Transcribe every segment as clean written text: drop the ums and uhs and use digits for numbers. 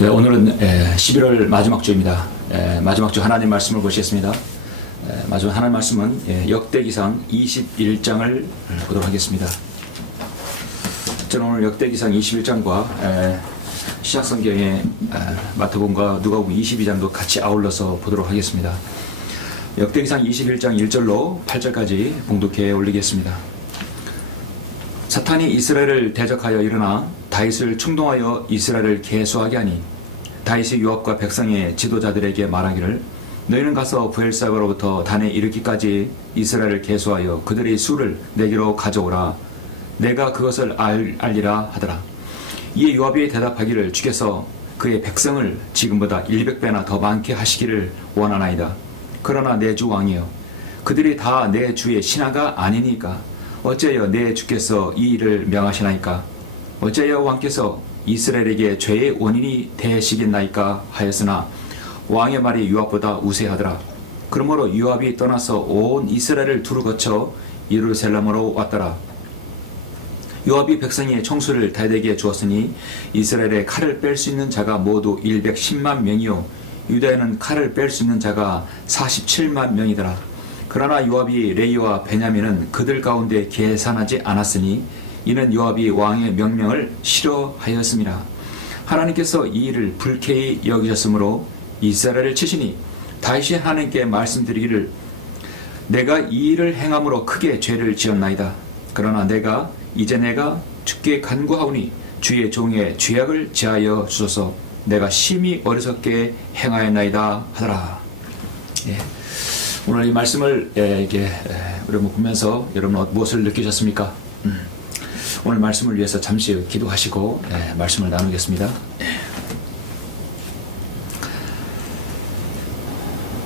네, 오늘은 11월 마지막 주입니다. 마지막 주 하나님 말씀을 보시겠습니다. 마지막 하나님 말씀은 역대기상 21장을 보도록 하겠습니다. 저는 오늘 역대기상 21장과 시작성경의 마태복음과 누가복음 22장도 같이 아울러서 보도록 하겠습니다. 역대기상 21장 1절로 8절까지 봉독해 올리겠습니다. 사탄이 이스라엘을 대적하여 일어나 다윗을 충동하여 이스라엘을 계수하게 하니 다윗이 요압과 백성의 지도자들에게 말하기를 너희는 가서 브엘사바로부터 단에 이르기까지 이스라엘을 계수하여 그들의 수를 내게로 가져오라. 내가 그것을 알리라 하더라. 이에 요압이 대답하기를 주께서 그의 백성을 지금보다 100배나 더 많게 하시기를 원하나이다. 그러나 내 주 왕이여 그들이 다 내 주의 신하가 아니니까 어찌하여 내 주께서 이 일을 명하시나이까? 어찌하여 왕께서 이스라엘에게 죄의 원인이 되시겠나이까 하였으나 왕의 말이 요압보다 우세하더라. 그러므로 요압이 떠나서 온 이스라엘을 두루 거쳐 예루살렘으로 왔더라. 요압이 백성의 총수를 다윗에게 주었으니 이스라엘에 칼을 뺄 수 있는 자가 모두 110만 명이요 유다에는 칼을 뺄 수 있는 자가 47만 명이더라. 그러나 요압이 레이와 베냐민은 그들 가운데 계산하지 않았으니 이는 요압이 왕의 명령을 싫어하였음이라. 하나님께서 이 일을 불쾌히 여기셨으므로 이스라엘을 치시니 다윗이 하나님께 말씀드리기를 내가 이 일을 행함으로 크게 죄를 지었나이다. 그러나 내가 주께 간구하오니 주의 종의 죄악을 제하여 주소서. 내가 심히 어리석게 행하였나이다 하더라. 오늘 이 말씀을 우리 보면서 여러분 무엇을 느끼셨습니까? 오늘 말씀을 위해서 잠시 기도하시고 말씀을 나누겠습니다.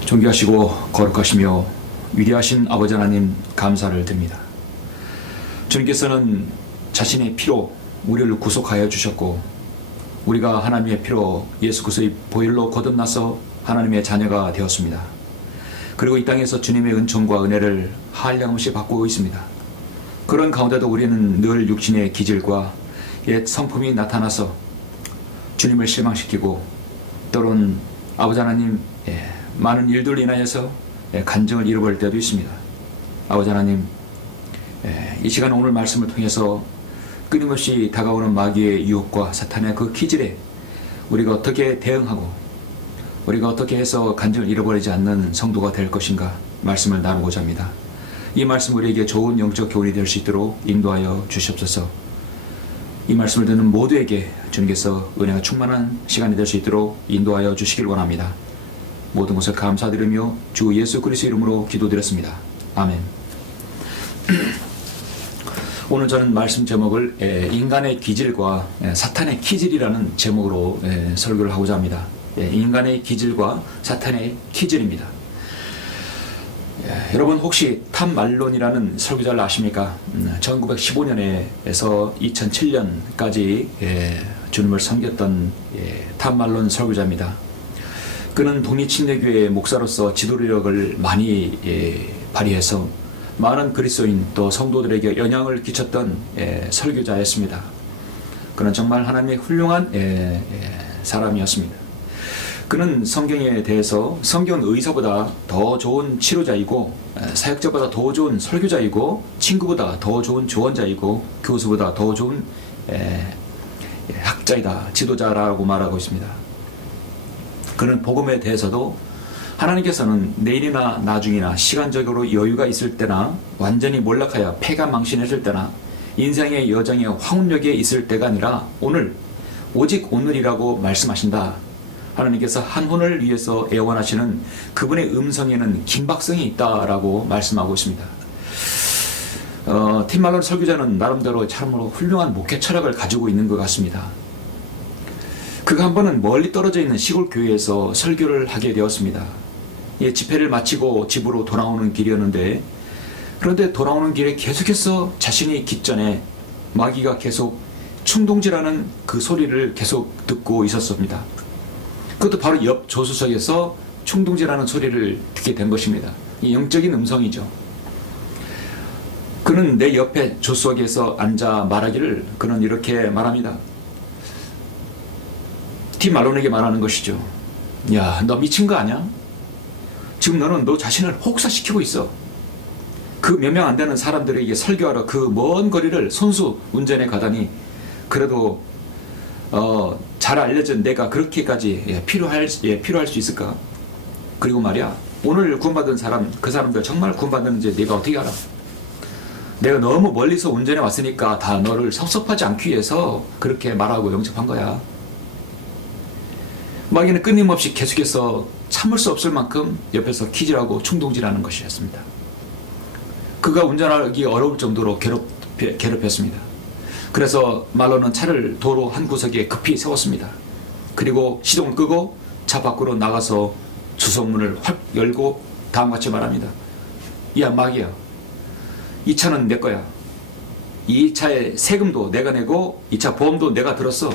존귀하시고 거룩하시며 위대하신 아버지 하나님 감사를 드립니다. 주님께서는 자신의 피로 우리를 구속하여 주셨고 우리가 하나님의 피로 예수 그리스도의 보혈로 거듭나서 하나님의 자녀가 되었습니다. 그리고 이 땅에서 주님의 은총과 은혜를 한량없이 받고 있습니다. 그런 가운데도 우리는 늘 육신의 기질과 옛 성품이 나타나서 주님을 실망시키고 때로는 아버지 하나님 많은 일들로 인하여서 간증을 잃어버릴 때도 있습니다. 아버지 하나님 이 시간 오늘 말씀을 통해서 끊임없이 다가오는 마귀의 유혹과 사탄의 그 기질에 우리가 어떻게 대응하고 우리가 어떻게 해서 간증을 잃어버리지 않는 성도가 될 것인가 말씀을 나누고자 합니다. 이 말씀 우리에게 좋은 영적 교훈이 될 수 있도록 인도하여 주시옵소서. 이 말씀을 듣는 모두에게 주님께서 은혜가 충만한 시간이 될 수 있도록 인도하여 주시길 원합니다. 모든 것을 감사드리며 주 예수 그리스도의 이름으로 기도드렸습니다. 아멘. 오늘 저는 말씀 제목을 인간의 기질과 사탄의 키질이라는 제목으로 설교를 하고자 합니다. 인간의 기질과 사탄의 키질입니다. 여러분 혹시 탐 말론이라는 설교자를 아십니까? 1915년에서 2007년까지 주님을 섬겼던 탐 말론 설교자입니다. 그는 독립침례교회의 목사로서 지도력을 많이 발휘해서 많은 그리스도인 또 성도들에게 영향을 끼쳤던 설교자였습니다. 그는 정말 하나님의 훌륭한 사람이었습니다. 그는 성경에 대해서 성경은 의사보다 더 좋은 치료자이고 사역자보다 더 좋은 설교자이고 친구보다 더 좋은 조언자이고 교수보다 더 좋은 학자이다, 지도자라고 말하고 있습니다. 그는 복음에 대해서도 하나님께서는 내일이나 나중이나 시간적으로 여유가 있을 때나 완전히 몰락하여 패가 망신해질 때나 인생의 여정의 황혼역에 있을 때가 아니라 오늘, 오직 오늘이라고 말씀하신다. 하나님께서 한 혼을 위해서 애원하시는 그분의 음성에는 긴박성이 있다라고 말씀하고 있습니다. 팀 말론 설교자는 나름대로 참으로 훌륭한 목회 철학을 가지고 있는 것 같습니다. 그가 한 번은 멀리 떨어져 있는 시골 교회에서 설교를 하게 되었습니다. 집회를 마치고 집으로 돌아오는 길이었는데, 그런데 돌아오는 길에 계속해서 자신이 깃전에 마귀가 계속 충동질하는 그 소리를 계속 듣고 있었습니다. 그것도 바로 옆 조수석에서 충동질하는 소리를 듣게 된 것입니다. 이 영적인 음성이죠. 그는 내 옆에 조수석에서 앉아 말하기를, 그는 이렇게 말합니다. 팀 말론에게 말하는 것이죠. 야, 너 미친 거 아니야? 지금 너는 너 자신을 혹사시키고 있어. 그 몇 명 안 되는 사람들에게 설교하러 그 먼 거리를 손수 운전해 가다니, 그래도 잘 알려진 내가 그렇게까지 필요할 수 있을까? 그리고 말이야, 오늘 구원받은 사람, 그 사람들 정말 구원받는지 네가 어떻게 알아? 내가 너무 멀리서 운전해 왔으니까 다 너를 섭섭하지 않기 위해서 그렇게 말하고 영접한 거야. 마귀는 끊임없이 계속해서 참을 수 없을 만큼 옆에서 키질하고 충동질하는 것이었습니다. 그가 운전하기 어려울 정도로 괴롭혔습니다. 그래서 말론은 차를 도로 한 구석에 급히 세웠습니다. 그리고 시동을 끄고 차 밖으로 나가서 주석문을 확 열고 다음과 같이 말합니다. 야, 마귀야, 이 차는 내 거야. 이 차의 세금도 내가 내고 이 차 보험도 내가 들었어.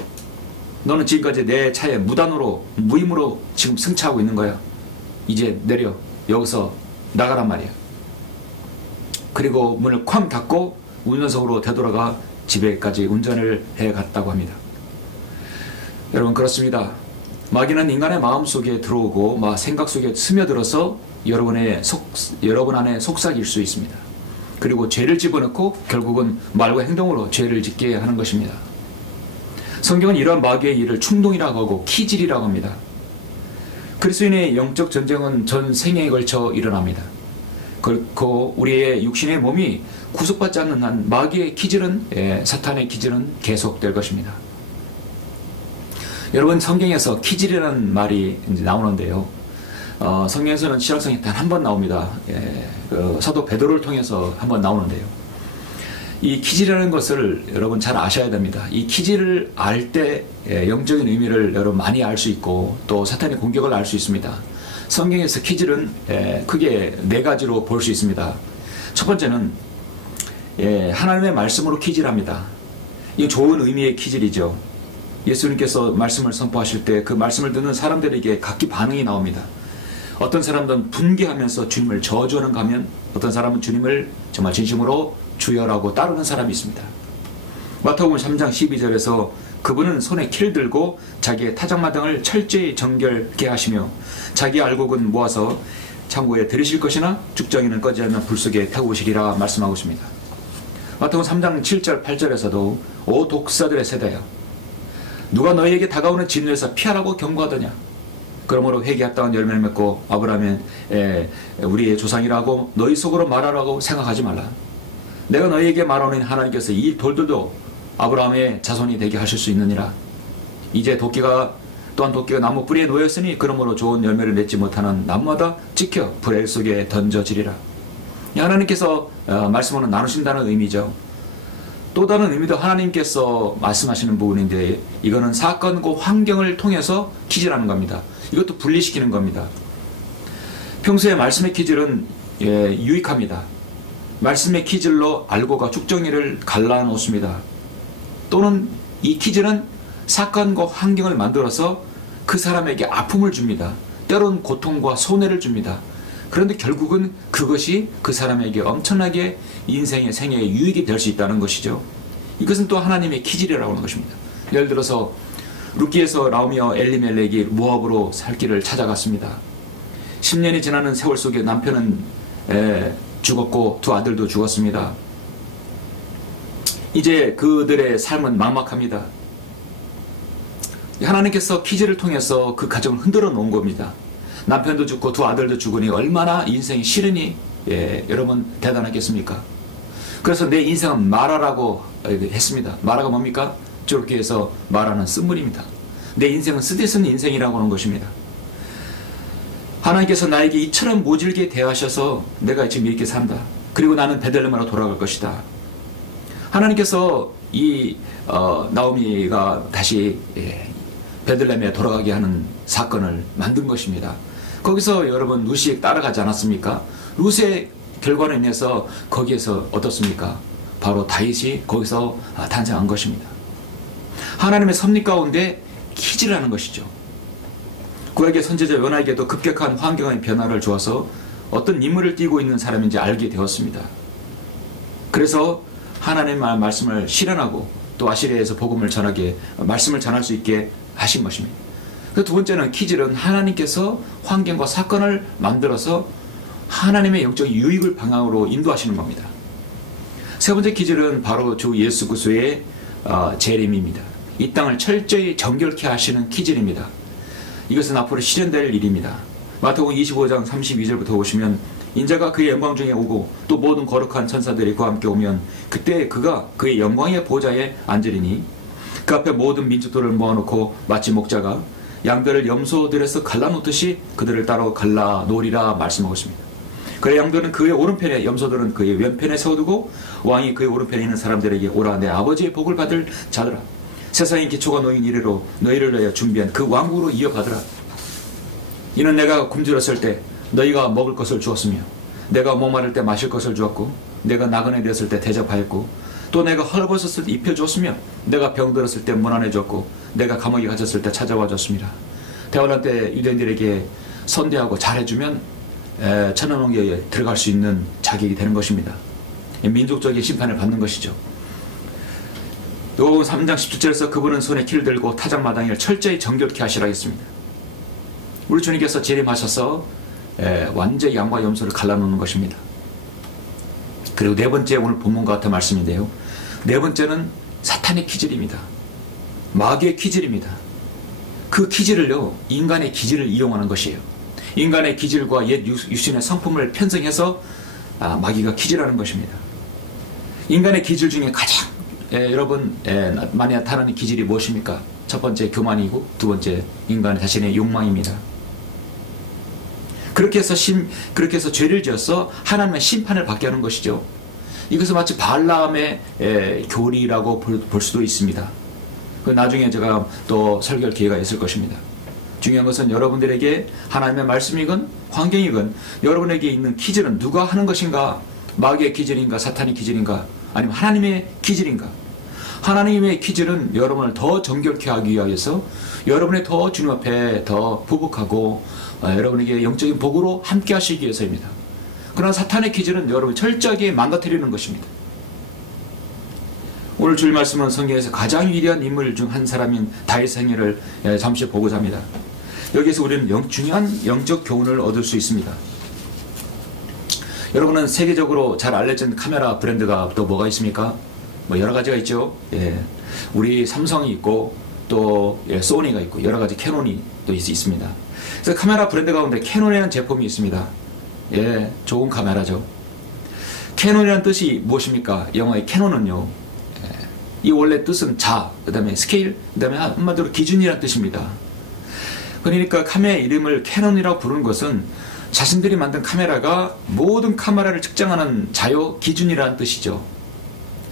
너는 지금까지 내 차에 무단으로, 무임으로 지금 승차하고 있는 거야. 이제 내려. 여기서 나가란 말이야. 그리고 문을 쾅 닫고 운전석으로 되돌아가 집에까지 운전을 해갔다고 합니다. 여러분, 그렇습니다. 마귀는 인간의 마음속에 들어오고 생각 속에 스며들어서 여러분 안에 속삭일 수 있습니다. 그리고 죄를 집어넣고 결국은 말과 행동으로 죄를 짓게 하는 것입니다. 성경은 이러한 마귀의 일을 충동이라고 하고 키질이라고 합니다. 그리스도인의 영적 전쟁은 전 생애에 걸쳐 일어납니다. 그렇고 우리의 육신의 몸이 구속받지 않는 한 마귀의 키질은, 사탄의 키질은 계속될 것입니다. 여러분, 성경에서 키질이라는 말이 이제 나오는데요. 성경에서는 신약성에 단 한 번 나옵니다. 사도 베드로를 통해서 한 번 나오는데요. 이 키질이라는 것을 여러분 잘 아셔야 됩니다. 이 키질을 알 때 영적인 의미를 여러분 많이 알 수 있고 또 사탄의 공격을 알 수 있습니다. 성경에서 키질은 크게 네 가지로 볼 수 있습니다. 첫 번째는 하나님의 말씀으로 키질합니다. 이 좋은 의미의 키질이죠. 예수님께서 말씀을 선포하실 때 그 말씀을 듣는 사람들에게 각기 반응이 나옵니다. 어떤 사람들은 분개하면서 주님을 저주하는 가면, 어떤 사람은 주님을 정말 진심으로 주여라고 따르는 사람이 있습니다. 마태복음 3장 12절에서 그분은 손에 키를 들고 자기의 타작마당을 철저히 정결케 하시며 자기 알곡은 모아서 창고에 들이실 것이나 죽정이는 꺼지지 않는 불 속에 태우시리라 말씀하고 있습니다. 마태복음 3장 7절 8절에서도 오 독사들의 세대야, 누가 너희에게 다가오는 진노에서 피하라고 경고하더냐? 그러므로 회개했다는 열매를 맺고 아브라함의 우리의 조상이라고 너희 속으로 말하라고 생각하지 말라. 내가 너희에게 말하는 하나님께서 이 돌들도 아브라함의 자손이 되게 하실 수 있느니라. 이제 도끼가 나무 뿌리에 놓였으니 그러므로 좋은 열매를 맺지 못하는 나무마다 찍혀 불의 속에 던져지리라. 하나님께서 말씀으로 나누신다는 의미죠. 또 다른 의미도 하나님께서 말씀하시는 부분인데 이거는 사건과 환경을 통해서 기질하는 겁니다. 이것도 분리시키는 겁니다. 평소에 말씀의 기질은 유익합니다. 말씀의 기질로 알고가 쭉정이를 갈라놓습니다. 또는 이 기질은 사건과 환경을 만들어서 그 사람에게 아픔을 줍니다. 때론 고통과 손해를 줍니다. 그런데 결국은 그것이 그 사람에게 엄청나게 인생의 생애의 유익이 될 수 있다는 것이죠. 이것은 또 하나님의 기질이라고 하는 것입니다. 예를 들어서 룻기에서 나오며 엘리멜렉이 모압으로 살 길을 찾아갔습니다. 10년이 지나는 세월 속에 남편은 죽었고 두 아들도 죽었습니다. 이제 그들의 삶은 막막합니다. 하나님께서 기질을 통해서 그 가정을 흔들어 놓은 겁니다. 남편도 죽고 두 아들도 죽으니 얼마나 인생이 시련이 여러분 대단하겠습니까? 그래서 내 인생은 마라라고 했습니다. 마라가 뭡니까? 저렇게 해서 마라는 쓴물입니다. 내 인생은 쓰디쓴 인생이라고 하는 것입니다. 하나님께서 나에게 이처럼 모질게 대하셔서 내가 지금 이렇게 산다. 그리고 나는 베들레헴으로 돌아갈 것이다. 하나님께서 이 나오미가 다시 베들레헴에 돌아가게 하는 사건을 만든 것입니다. 거기서 여러분 룻이 따라가지 않았습니까? 룻의 결과로 인해서 거기에서 어떻습니까? 바로 다윗이 거기서 탄생한 것입니다. 하나님의 섭리 가운데 기질하는 것이죠. 구약의 선지자 요나에게도 급격한 환경의 변화를 주어서 어떤 임무를 띠고 있는 사람인지 알게 되었습니다. 그래서 하나님의 말씀을 실현하고 또 아시리아에서 복음을 전하게 말씀을 전할 수 있게 하신 것입니다. 그 두 번째는 기질은 하나님께서 환경과 사건을 만들어서 하나님의 영적 유익을 방향으로 인도하시는 겁니다. 세 번째 기질은 바로 주 예수 그리스도의 재림입니다. 이 땅을 철저히 정결케 하시는 기질입니다. 이것은 앞으로 실현될 일입니다. 마태복음 25장 32절부터 보시면 인자가 그의 영광 중에 오고 또 모든 거룩한 천사들이 그와 함께 오면 그때 그가 그의 영광의 보좌에 앉으리니 그 앞에 모든 민족들을 모아놓고 마치 목자가 양들을 염소들에서 갈라놓듯이 그들을 따로 갈라놓으리라 말씀하고 있습니다. 그의 양들은 그의 오른편에 염소들은 그의 왼편에 세워두고 왕이 그의 오른편에 있는 사람들에게 오라 내 아버지의 복을 받을 자들아 세상의 기초가 놓인 이래로 너희를 위하여 준비한 그 왕국으로 이어가더라. 이는 내가 굶주렸을 때 너희가 먹을 것을 주었으며 내가 목마를 때 마실 것을 주었고 내가 나그네 되었을 때 대접하였고 또 내가 헐벗었을 때 입혀주었으며 내가 병들었을 때 문안해 주었고 내가 감옥에 갇혔을 때 찾아와 줬습니다. 대환란 때 유대인들에게 선대하고 잘해주면 천연왕국에 들어갈 수 있는 자격이 되는 것입니다. 민족적인 심판을 받는 것이죠. 요한복음 3장 17절에서 그분은 손에 키를 들고 타작마당을 철저히 정결케 하시라 했습니다. 우리 주님께서 재림하셔서 완전히 양과 염소를 갈라놓는 것입니다. 그리고 네 번째 오늘 본문과 같은 말씀인데요. 네 번째는 사탄의 기질입니다. 마귀의 기질입니다. 그 기질을요 인간의 기질을 이용하는 것이에요. 인간의 기질과 옛 유신의 성품을 편성해서 마귀가 기질하는 것입니다. 인간의 기질 중에 가장 여러분 많이 나타나는 기질이 무엇입니까? 첫 번째 교만이고 두 번째 인간의 자신의 욕망입니다. 그렇게 해서 죄를 지어서 하나님의 심판을 받게 하는 것이죠. 이것은 마치 발람의 교리라고 볼 수도 있습니다. 그 나중에 제가 또 설교할 기회가 있을 것입니다. 중요한 것은 여러분들에게 하나님의 말씀이건 환경이건 여러분에게 있는 기질은 누가 하는 것인가? 마귀의 기질인가? 사탄의 기질인가? 아니면 하나님의 기질인가? 하나님의 기질은 여러분을 더 정결케 하기 위해서 여러분의 더 주님 앞에 더 부복하고 여러분에게 영적인 복으로 함께 하시기 위해서입니다. 그러나 사탄의 기질은 여러분을 철저하게 망가뜨리는 것입니다. 오늘 주일 말씀은 성경에서 가장 위대한 인물 중 한 사람인 다윗 생애를 잠시 보고자 합니다. 여기에서 우리는 중요한 영적 교훈을 얻을 수 있습니다. 여러분은 세계적으로 잘 알려진 카메라 브랜드가 또 뭐가 있습니까? 뭐 여러 가지가 있죠. 우리 삼성이 있고 또 소니가 있고 여러 가지 캐논이 또 있습니다. 그래서 카메라 브랜드 가운데 캐논이라는 제품이 있습니다. 예, 좋은 카메라죠. 캐논이라는 뜻이 무엇입니까? 영어의 캐논은요, 이 원래 뜻은 자, 그 다음에 스케일, 그 다음에 한마디로 기준이라는 뜻입니다. 그러니까 카메라 이름을 캐논이라고 부르는 것은 자신들이 만든 카메라가 모든 카메라를 측정하는 자요 기준이라는 뜻이죠.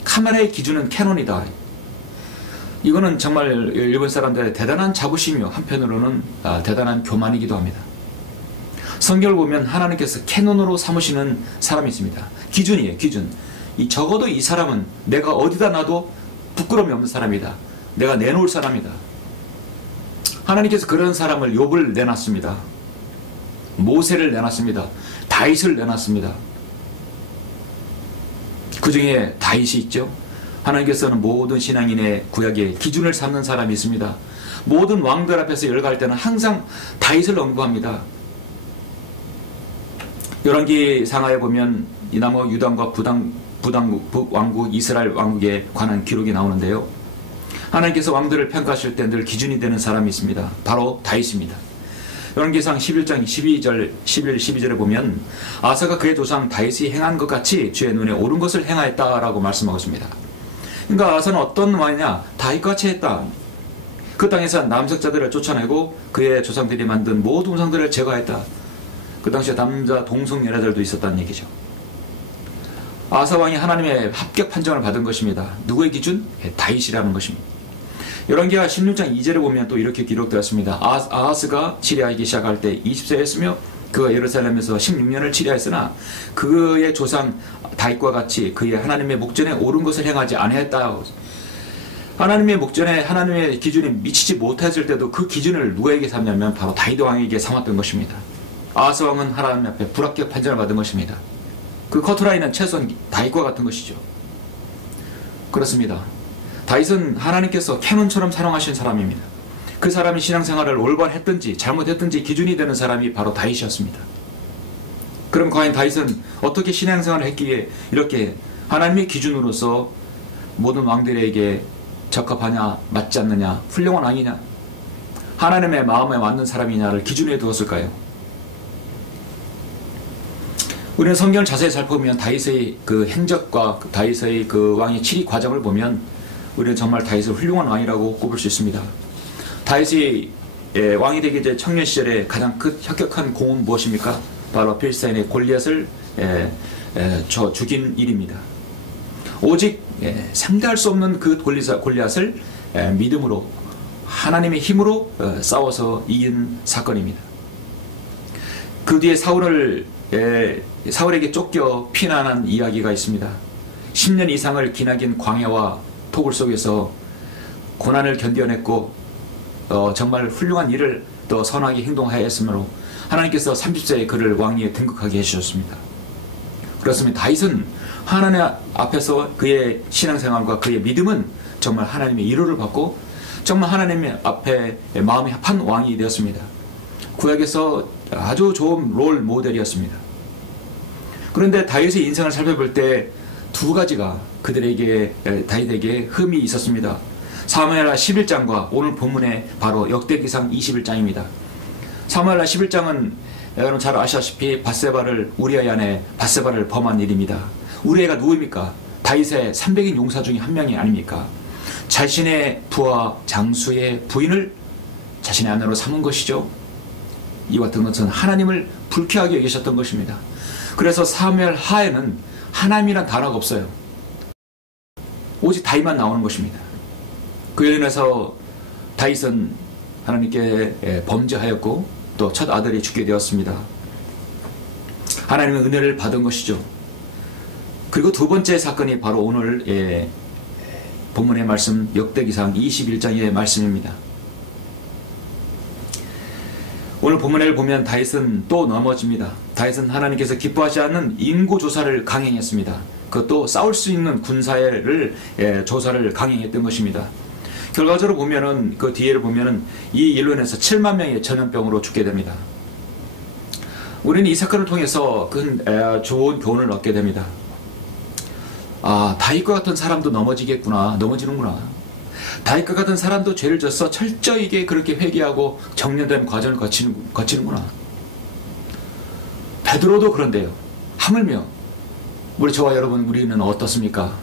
카메라의 기준은 캐논이다. 이거는 정말 일본 사람들의 대단한 자부심이요, 한편으로는 대단한 교만이기도 합니다. 성경을 보면 하나님께서 캐논으로 삼으시는 사람이 있습니다. 기준이에요, 기준. 적어도 이 사람은 내가 어디다 놔도 부끄러움이 없는 사람이다. 내가 내놓을 사람이다. 하나님께서 그런 사람을 욥을 내놨습니다. 모세를 내놨습니다. 다윗을 내놨습니다. 그 중에 다윗이 있죠. 하나님께서는 모든 신앙인의 구약의 기준을 삼는 사람이 있습니다. 모든 왕들 앞에서 열거할 때는 항상 다윗을 언급합니다. 열왕기 상하에 보면 이나무 유단과 북왕국 이스라엘 왕국에 관한 기록이 나오는데요. 하나님께서 왕들을 평가하실 때 늘 기준이 되는 사람이 있습니다. 바로 다윗입니다. 열왕기상 11장 12절에 보면 아사가 그의 조상 다윗이 행한 것 같이 주의 눈에 옳은 것을 행하였다라고 말씀하고 있습니다. 그러니까 아사는 어떤 왕이냐? 다윗과 같이 했다. 그 땅에서 남색자들을 쫓아내고 그의 조상들이 만든 모든 우상들을 제거했다. 그 당시에 남자 동성연애자들도 있었다는 얘기죠. 아사 왕이 하나님의 합격 판정을 받은 것입니다. 누구의 기준? 다윗이라는 것입니다. 열왕기하 16장 2절에 보면 또 이렇게 기록되었습니다. 아하스가 치리하기 시작할 때 20세였으며 그가 예루살렘에서 16년을 치리하였으나 그의 조상 다윗과 같이 그의 하나님의 목전에 옳은 것을 행하지 아니했다. 하나님의 목전에 하나님의 기준이 미치지 못했을 때도 그 기준을 누구에게 삼냐면 바로 다윗 왕에게 삼았던 것입니다. 아하스 왕은 하나님 앞에 불합격 판정을 받은 것입니다. 그 커트라인은 최소한 다윗과 같은 것이죠. 그렇습니다. 다윗은 하나님께서 캐논처럼 사랑하신 사람입니다. 그 사람이 신앙생활을 올바로 했든지 잘못했든지 기준이 되는 사람이 바로 다윗이었습니다. 그럼 과연 다윗은 어떻게 신앙생활을 했기에 이렇게 하나님의 기준으로서 모든 왕들에게 적합하냐 맞지 않느냐 훌륭한 왕이냐 하나님의 마음에 맞는 사람이냐를 기준에 두었을까요? 우리는 성경을 자세히 살펴보면 다윗의 그 행적과 다윗의 그 왕의 치리 과정을 보면 우리는 정말 다윗을 훌륭한 왕이라고 꼽을 수 있습니다. 다윗이 왕이 되기 전 청년 시절에 가장 혁혁한 공은 무엇입니까? 바로 필스타인의 골리앗을 죽인 일입니다. 오직 상대할 수 없는 그 골리앗을 믿음으로 하나님의 힘으로 싸워서 이긴 사건입니다. 그 뒤에 사울에게 쫓겨 피난한 이야기가 있습니다. 10년 이상을 기나긴 광야와 토굴 속에서 고난을 견뎌냈고 정말 훌륭한 일을 또 선하게 행동하였으므로 하나님께서 30세에 그를 왕위에 등극하게 해주셨습니다. 그렇습니다. 다윗은 하나님 앞에서 그의 신앙생활과 그의 믿음은 정말 하나님의 위로를 받고 정말 하나님의 앞에 마음이 합한 왕이 되었습니다. 구약에서 아주 좋은 롤 모델이었습니다. 그런데 다윗의 인생을 살펴볼 때 두 가지가 다윗에게 흠이 있었습니다. 사무엘하 11장과 오늘 본문의 바로 역대기상 21장입니다. 사무엘하 11장은 여러분 잘 아시다시피 우리아의 아내 밧세바를 범한 일입니다. 우리아가 누구입니까? 다윗의 300인 용사 중에 한 명이 아닙니까? 자신의 부하 장수의 부인을 자신의 아내로 삼은 것이죠. 이와 같은 것은 하나님을 불쾌하게 여기셨던 것입니다. 그래서 사무엘하에는 하나님이란 단어가 없어요. 오직 다윗만 나오는 것입니다. 그로 인해서 다윗은 하나님께 범죄하였고 또 첫 아들이 죽게 되었습니다. 하나님의 은혜를 받은 것이죠. 그리고 두 번째 사건이 바로 오늘 본문의 말씀 역대기상 21장의 말씀입니다. 오늘 본문을 보면 다윗은 또 넘어집니다. 다윗은 하나님께서 기뻐하지 않는 인구조사를 강행했습니다. 그것도 싸울 수 있는 군사를 조사를 강행했던 것입니다. 결과적으로 보면은 그 뒤에를 보면은 이 일로 인해서 7만 명이 전염병으로 죽게 됩니다. 우리는 이 사건을 통해서 좋은 교훈을 얻게 됩니다. 다윗과 같은 사람도 넘어지는구나. 다윗과 같은 사람도 죄를 져서 철저하게 그렇게 회개하고 정련된 과정을 거치는구나. 베드로도 그런데요. 하물며 우리 저와 여러분 우리는 어떻습니까?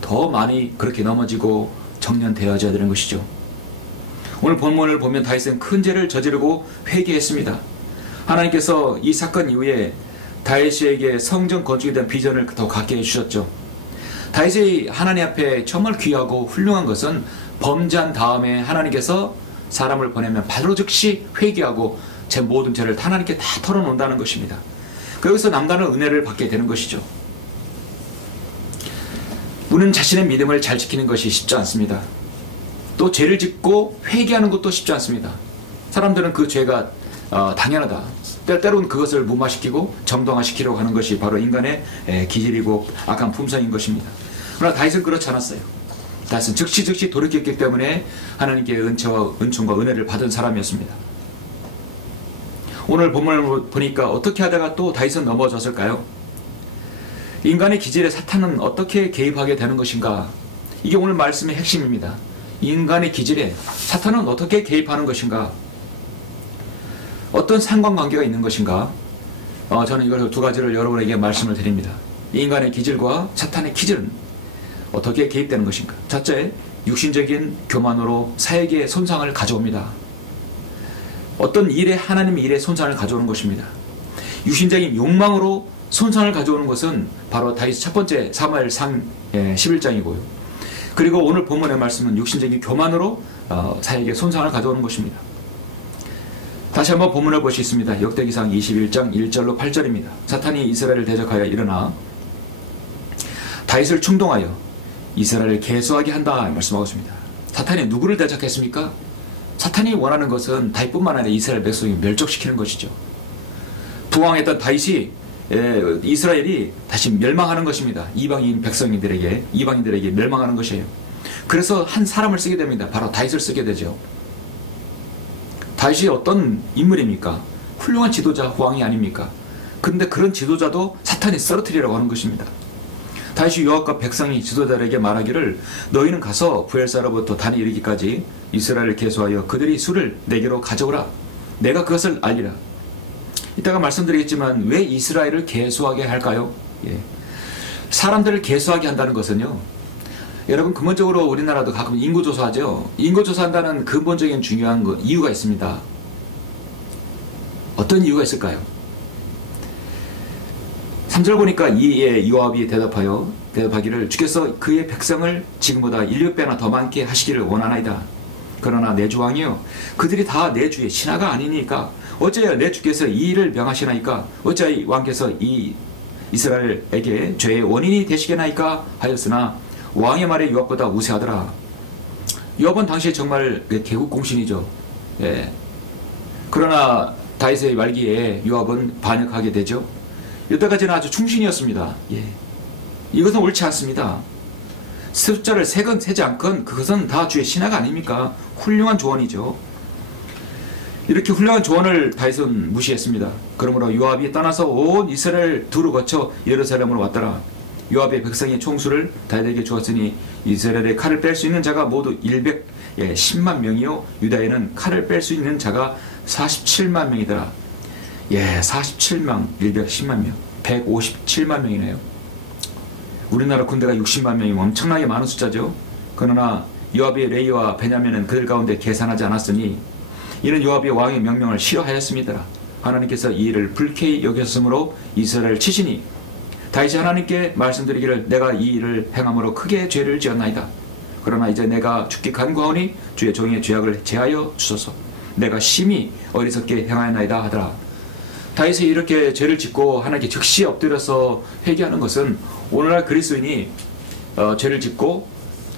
더 많이 그렇게 넘어지고 정련되어져야 되는 것이죠. 오늘 본문을 보면 다윗은 큰 죄를 저지르고 회개했습니다. 하나님께서 이 사건 이후에 다윗에게 성전 건축에 대한 비전을 더 갖게 해주셨죠. 다윗이 하나님 앞에 정말 귀하고 훌륭한 것은 범죄한 다음에 하나님께서 사람을 보내면 바로 즉시 회개하고 제 모든 죄를 하나님께 다 털어놓는다는 것입니다. 거기서 남다른 은혜를 받게 되는 것이죠. 우리는 자신의 믿음을 잘 지키는 것이 쉽지 않습니다. 또 죄를 짓고 회개하는 것도 쉽지 않습니다. 사람들은 그 죄가 당연하다. 때로는 그것을 무마시키고 정당화시키려고 하는 것이 바로 인간의 기질이고 악한 품성인 것입니다. 그러나 다윗은 그렇지 않았어요. 다윗은 즉시 돌이켰기 때문에 하나님께 은총과 은혜를 받은 사람이었습니다. 오늘 본문을 보니까 어떻게 하다가 또 다윗은 넘어졌을까요? 인간의 기질에 사탄은 어떻게 개입하게 되는 것인가? 이게 오늘 말씀의 핵심입니다. 인간의 기질에 사탄은 어떻게 개입하는 것인가? 어떤 상관관계가 있는 것인가? 저는 이걸 두 가지를 여러분에게 말씀을 드립니다. 인간의 기질과 사탄의 기질은 어떻게 개입되는 것인가? 첫째, 육신적인 교만으로 사역에 손상을 가져옵니다. 어떤 일에 하나님의 일에 손상을 가져오는 것입니다. 육신적인 욕망으로 손상을 가져오는 것은 바로 다윗 첫 번째 사무엘상 11장이고요. 그리고 오늘 본문의 말씀은 육신적인 교만으로 사역에 손상을 가져오는 것입니다. 다시 한번 본문을 보시겠습니다. 역대기상 21장 1절로 8절입니다. 사탄이 이스라엘을 대적하여 일어나 다윗을 충동하여 이스라엘을 계수하게 한다 말씀하고 있습니다. 사탄이 누구를 대적했습니까? 사탄이 원하는 것은 다윗뿐만 아니라 이스라엘 백성이 멸족시키는 것이죠. 부왕했던 다윗이 이스라엘이 다시 멸망하는 것입니다. 이방인들에게 멸망하는 것이에요. 그래서 한 사람을 쓰게 됩니다. 바로 다윗을 쓰게 되죠. 다윗이 어떤 인물입니까? 훌륭한 지도자, 왕이 아닙니까? 그런데 그런 지도자도 사탄이 쓰러뜨리라고 하는 것입니다. 다윗이 요압과 백성이 지도자들에게 말하기를 너희는 가서 부엘사로부터 단에 이르기까지 이스라엘을 계수하여 그들이 술을 내게로 가져오라. 내가 그것을 알리라. 이따가 말씀드리겠지만 왜 이스라엘을 계수하게 할까요? 사람들을 계수하게 한다는 것은요. 여러분 근본적으로 우리나라도 가끔 인구조사하죠. 인구조사한다는 근본적인 중요한 이유가 있습니다. 어떤 이유가 있을까요? 3절 보니까 이에 요압이 대답하기를 주께서 그의 백성을 지금보다 7배나 더 많게 하시기를 원하나이다. 그러나 내 주 왕이여 그들이 다 내 주의 신하가 아니니까 어째야 내 주께서 이 일을 명하시나이까 어찌하여 왕께서 이 이스라엘에게 죄의 원인이 되시겠나이까 하였으나 왕의 말에 요압보다 우세하더라. 요압은 당시에 정말 개국공신이죠. 그러나 다윗의 말기에 요압은 반역하게 되죠. 이때까지는 아주 충신이었습니다. 이것은 옳지 않습니다. 숫자를 세건 세지 않건 그것은 다 주의 신하가 아닙니까? 훌륭한 조언이죠. 이렇게 훌륭한 조언을 다윗은 무시했습니다. 그러므로 요압이 떠나서 온 이스라엘 두루 거쳐 예루살렘으로 왔더라. 요압의 백성의 총수를 다윗에게 주었으니 이스라엘의 칼을 뺄 수 있는 자가 모두 110만 명이요 유다에는 칼을 뺄 수 있는 자가 47만 명이더라. 47만 110만 명 157만 명이네요. 우리나라 군대가 60만 명이면 엄청나게 많은 숫자죠. 그러나 요압의 레이와 베냐민은 그들 가운데 계산하지 않았으니 이는 요압이 왕의 명령을 싫어하였습니다. 하나님께서 이 일을 불쾌히 여겼으므로 이스라엘을 치시니 다윗이 하나님께 말씀드리기를 내가 이 일을 행함으로 크게 죄를 지었나이다. 그러나 이제 내가 죽기 간구하오니 주의 종의 죄악을 제하여 주소서. 내가 심히 어리석게 행하였나이다 하더라. 다윗이 이렇게 죄를 짓고 하나님께 즉시 엎드려서 회개하는 것은 오늘날 그리스도인이 죄를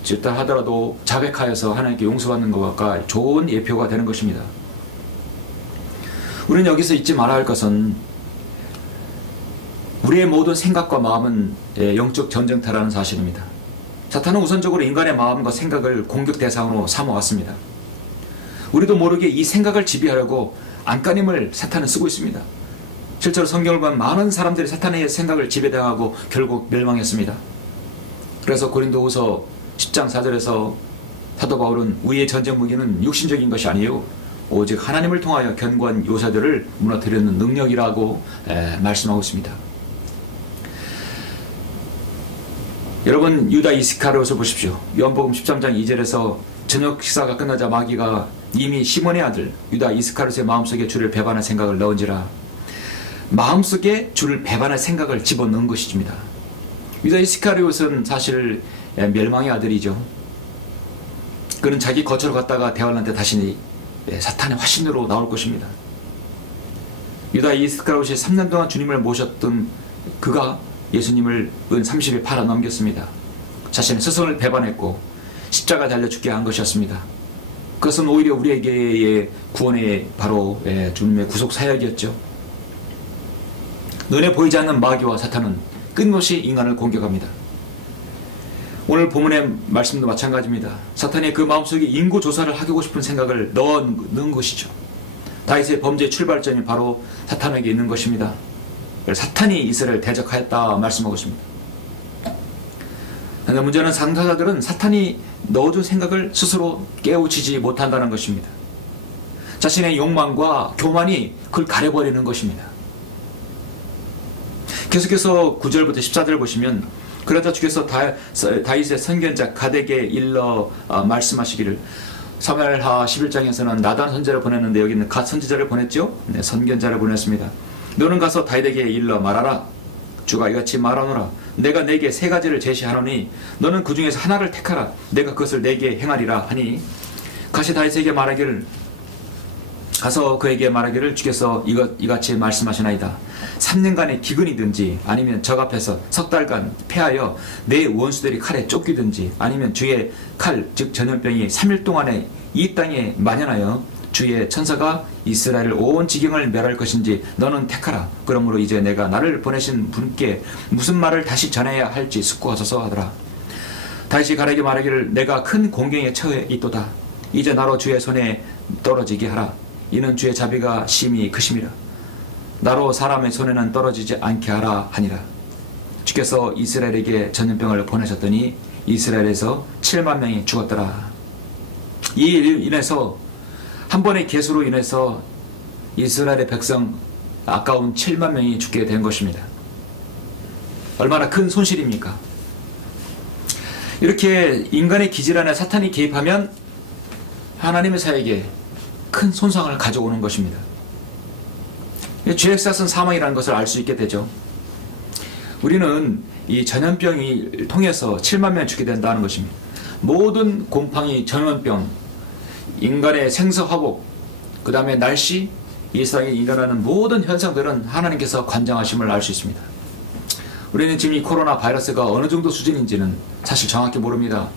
짓다 하더라도 자백하여서 하나님께 용서받는 것과 좋은 예표가 되는 것입니다. 우리는 여기서 잊지 말아야 할 것은 우리의 모든 생각과 마음은 영적 전쟁터라는 사실입니다. 사탄은 우선적으로 인간의 마음과 생각을 공격 대상으로 삼아왔습니다. 우리도 모르게 이 생각을 지배하려고 안간힘을 사탄은 쓰고 있습니다. 실제로 성경을 보면 많은 사람들이 사탄의 생각을 지배당하고 결국 멸망했습니다. 그래서 고린도후서 10장 4절에서 사도 바울은 우리의 전쟁 무기는 육신적인 것이 아니에요. 오직 하나님을 통하여 견고한 요새들을 무너뜨리는 능력이라고 말씀하고 있습니다. 여러분, 유다 이스카리옷을 보십시오. 요한복음 13장 2절에서 저녁 식사가 끝나자 마귀가 이미 시몬의 아들 유다 이스카리옷의 마음속에 주를 배반할 생각을 넣은지라. 마음속에 주를 배반할 생각을 집어넣은 것입니다. 유다 이스카리옷은 사실 멸망의 아들이죠. 그는 자기 거처로 갔다가 대환란때 다시 사탄의 화신으로 나올 것입니다. 유다 이스카리옷이 3년 동안 주님을 모셨던 그가 예수님을 은 30일 팔아 넘겼습니다. 자신의 스승을 배반했고 십자가 달려 죽게 한 것이었습니다. 그것은 오히려 우리에게의 구원의 바로 주님의 구속 사역이었죠. 눈에 보이지 않는 마귀와 사탄은 끊임없이 인간을 공격합니다. 오늘 본문의 말씀도 마찬가지입니다. 사탄이 그 마음속에 인구조사를 하고 싶은 생각을 넣은 것이죠. 다윗의 범죄의 출발점이 바로 사탄에게 있는 것입니다. 사탄이 이스라엘을 대적하였다 말씀하고 있습니다. 그런데 문제는 당사자들은 사탄이 넣어준 생각을 스스로 깨우치지 못한다는 것입니다. 자신의 욕망과 교만이 그걸 가려버리는 것입니다. 계속해서 9절부터 14절 보시면 그러자 주께서 다윗의 선견자 갓에게 일러 말씀하시기를, 사무엘하 11장에서는 나단 선지자를 보냈는데 여기는 갓 선지자를 보냈죠. 네, 선견자를 보냈습니다. 너는 가서 다윗에게 일러 말하라. 주가 이같이 말하노라. 내가 내게 세 가지를 제시하노니 너는 그 중에서 하나를 택하라. 내가 그것을 내게 행하리라 하니, 가시 다윗에게 말하기를, 가서 그에게 말하기를 주께서 이같이 말씀하시나이다. 3년간의 기근이든지 아니면 적 앞에서 석 달간 패하여 내 원수들이 칼에 쫓기든지 아니면 주의 칼 즉 전염병이 3일 동안에 이 땅에 만연하여 주의 천사가 이스라엘을 온 지경을 멸할 것인지 너는 택하라. 그러므로 이제 내가 나를 보내신 분께 무슨 말을 다시 전해야 할지 숙고하소서 하더라. 다시 갓에게 말하기를, 내가 큰 공경에 처해 있도다. 이제 나로 주의 손에 떨어지게 하라. 이는 주의 자비가 심히 크심이라. 나로 사람의 손에는 떨어지지 않게 하라 하니라. 주께서 이스라엘에게 전염병을 보내셨더니 이스라엘에서 7만 명이 죽었더라. 이 일로 인해서, 한 번의 계수로 인해서 이스라엘의 백성 아까운 7만 명이 죽게 된 것입니다. 얼마나 큰 손실입니까? 이렇게 인간의 기질 안에 사탄이 개입하면 하나님의 사역에 큰 손상을 가져오는 것입니다. 죄의 싹은 사망이라는 것을 알 수 있게 되죠. 우리는 이 전염병을 통해서 7만 명이 죽게 된다는 것입니다. 모든 곰팡이, 전염병, 인간의 생사화복, 그 다음에 날씨, 이 세상에 일어나는 모든 현상들은 하나님께서 관장하심을 알 수 있습니다. 우리는 지금 이 코로나 바이러스가 어느 정도 수준인지는 사실 정확히 모릅니다.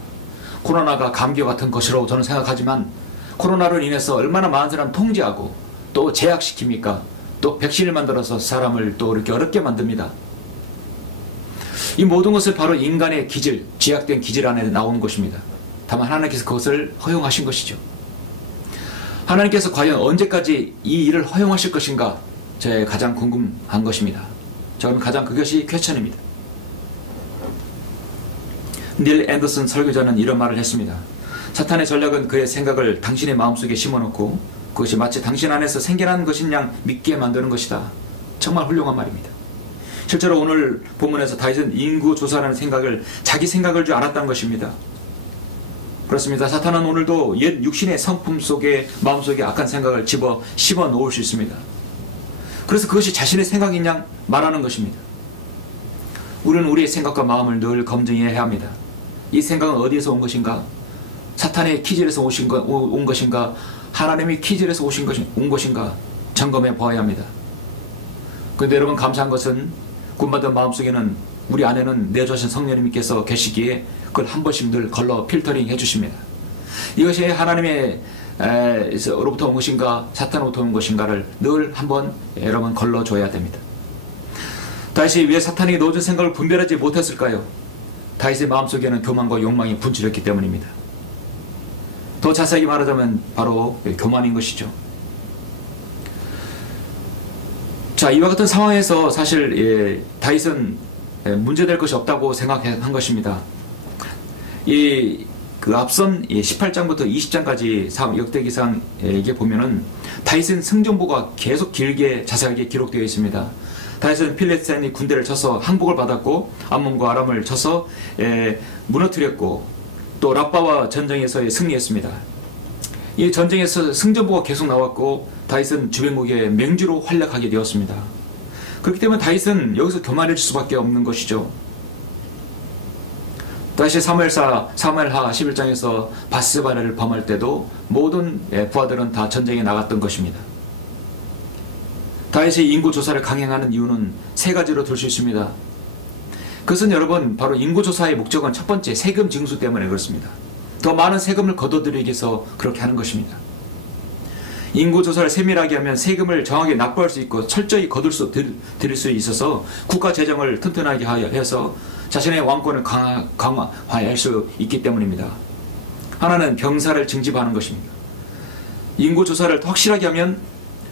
코로나가 감기와 같은 것이라고 저는 생각하지만, 코로나로 인해서 얼마나 많은 사람 통제하고 또 제약시킵니까? 또 백신을 만들어서 사람을 또 이렇게 어렵게 만듭니다. 이 모든 것을 바로 인간의 기질, 제약된 기질 안에 나오는 것입니다. 다만 하나님께서 그것을 허용하신 것이죠. 하나님께서 과연 언제까지 이 일을 허용하실 것인가, 제 가장 궁금한 것입니다. 저는 가장 그것이 퀘스천입니다. 닐 앤더슨 설교자는 이런 말을 했습니다. 사탄의 전략은 그의 생각을 당신의 마음속에 심어놓고 그것이 마치 당신 안에서 생겨난 것인 양 믿게 만드는 것이다. 정말 훌륭한 말입니다. 실제로 오늘 본문에서 다윗은 인구조사라는 생각을 자기 생각을 줄 알았다는 것입니다. 그렇습니다. 사탄은 오늘도 옛 육신의 성품 속에, 마음속에 악한 생각을 씹어 놓을 수 있습니다. 그래서 그것이 자신의 생각인 양 말하는 것입니다. 우리는 우리의 생각과 마음을 늘 검증해야 합니다. 이 생각은 어디에서 온 것인가? 사탄의 기질에서 온 것인가? 하나님의 기질에서 온 것인가? 점검해 보아야 합니다. 그런데 여러분, 감사한 것은 구원받은 마음속에는, 우리 안에는 내주신 성령님께서 계시기에 그걸 한 번씩 늘 걸러 필터링 해주십니다. 이것이 하나님의 로부터 온 것인가 사탄으로부터 온 것인가를 늘 한번 여러분 걸러줘야 됩니다. 다윗이 왜 사탄에게 넣어준 생각을 분별하지 못했을까요? 다윗의 마음속에는 교만과 욕망이 분출했기 때문입니다. 더 자세히 말하자면 바로 교만인 것이죠. 자, 이와 같은 상황에서 사실 다윗은 문제될 것이 없다고 생각한 것입니다. 그 앞선 18장부터 20장까지 역대기상에게 보면은 다윗은 승전보가 계속 길게 자세하게 기록되어 있습니다. 다윗은 필리스타인이 군대를 쳐서 항복을 받았고 암몬과 아람을 쳐서 무너뜨렸고 또 랍바와 전쟁에서 승리했습니다. 이 전쟁에서 승전보가 계속 나왔고 다윗은 주변국의 맹주로 활약하게 되었습니다. 그렇기 때문에 다윗은 여기서 교만해질 수밖에 없는 것이죠. 다시 사무엘하 11장에서 바스바를 범할 때도 모든 부하들은 다 전쟁에 나갔던 것입니다. 다윗이 인구조사를 강행하는 이유는 세 가지로 들 수 있습니다. 그것은 여러분 바로 인구조사의 목적은 첫 번째 세금 징수 때문에 그렇습니다. 더 많은 세금을 거둬들이기 위해서 그렇게 하는 것입니다. 인구조사를 세밀하게 하면 세금을 정확히 납부할 수 있고 철저히 드릴 수 있어서 국가 재정을 튼튼하게 해서 자신의 왕권을 강화할 수 있기 때문입니다. 하나는 병사를 징집하는 것입니다. 인구조사를 확실하게 하면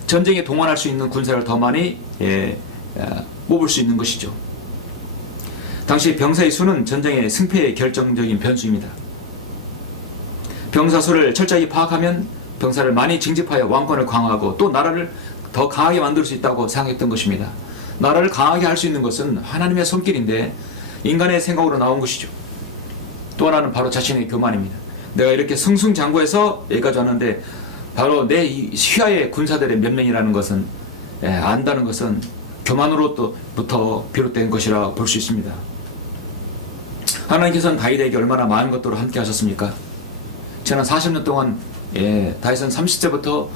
전쟁에 동원할 수 있는 군사를 더 많이 뽑을 수 있는 것이죠. 당시 병사의 수는 전쟁의 승패의 결정적인 변수입니다. 병사 수를 철저히 파악하면 병사를 많이 징집하여 왕권을 강화하고 또 나라를 더 강하게 만들 수 있다고 생각했던 것입니다. 나라를 강하게 할 수 있는 것은 하나님의 손길인데 인간의 생각으로 나온 것이죠. 또 하나는 바로 자신의 교만입니다. 내가 이렇게 승승장구해서 여기까지 왔는데 바로 내 휘하의 군사들의 몇 명이라는 것은 안다는 것은 교만으로부터 비롯된 것이라 볼 수 있습니다. 하나님께서는 다윗에게 얼마나 많은 것들을 함께 하셨습니까? 지난 40년 동안 다윗은 30세부터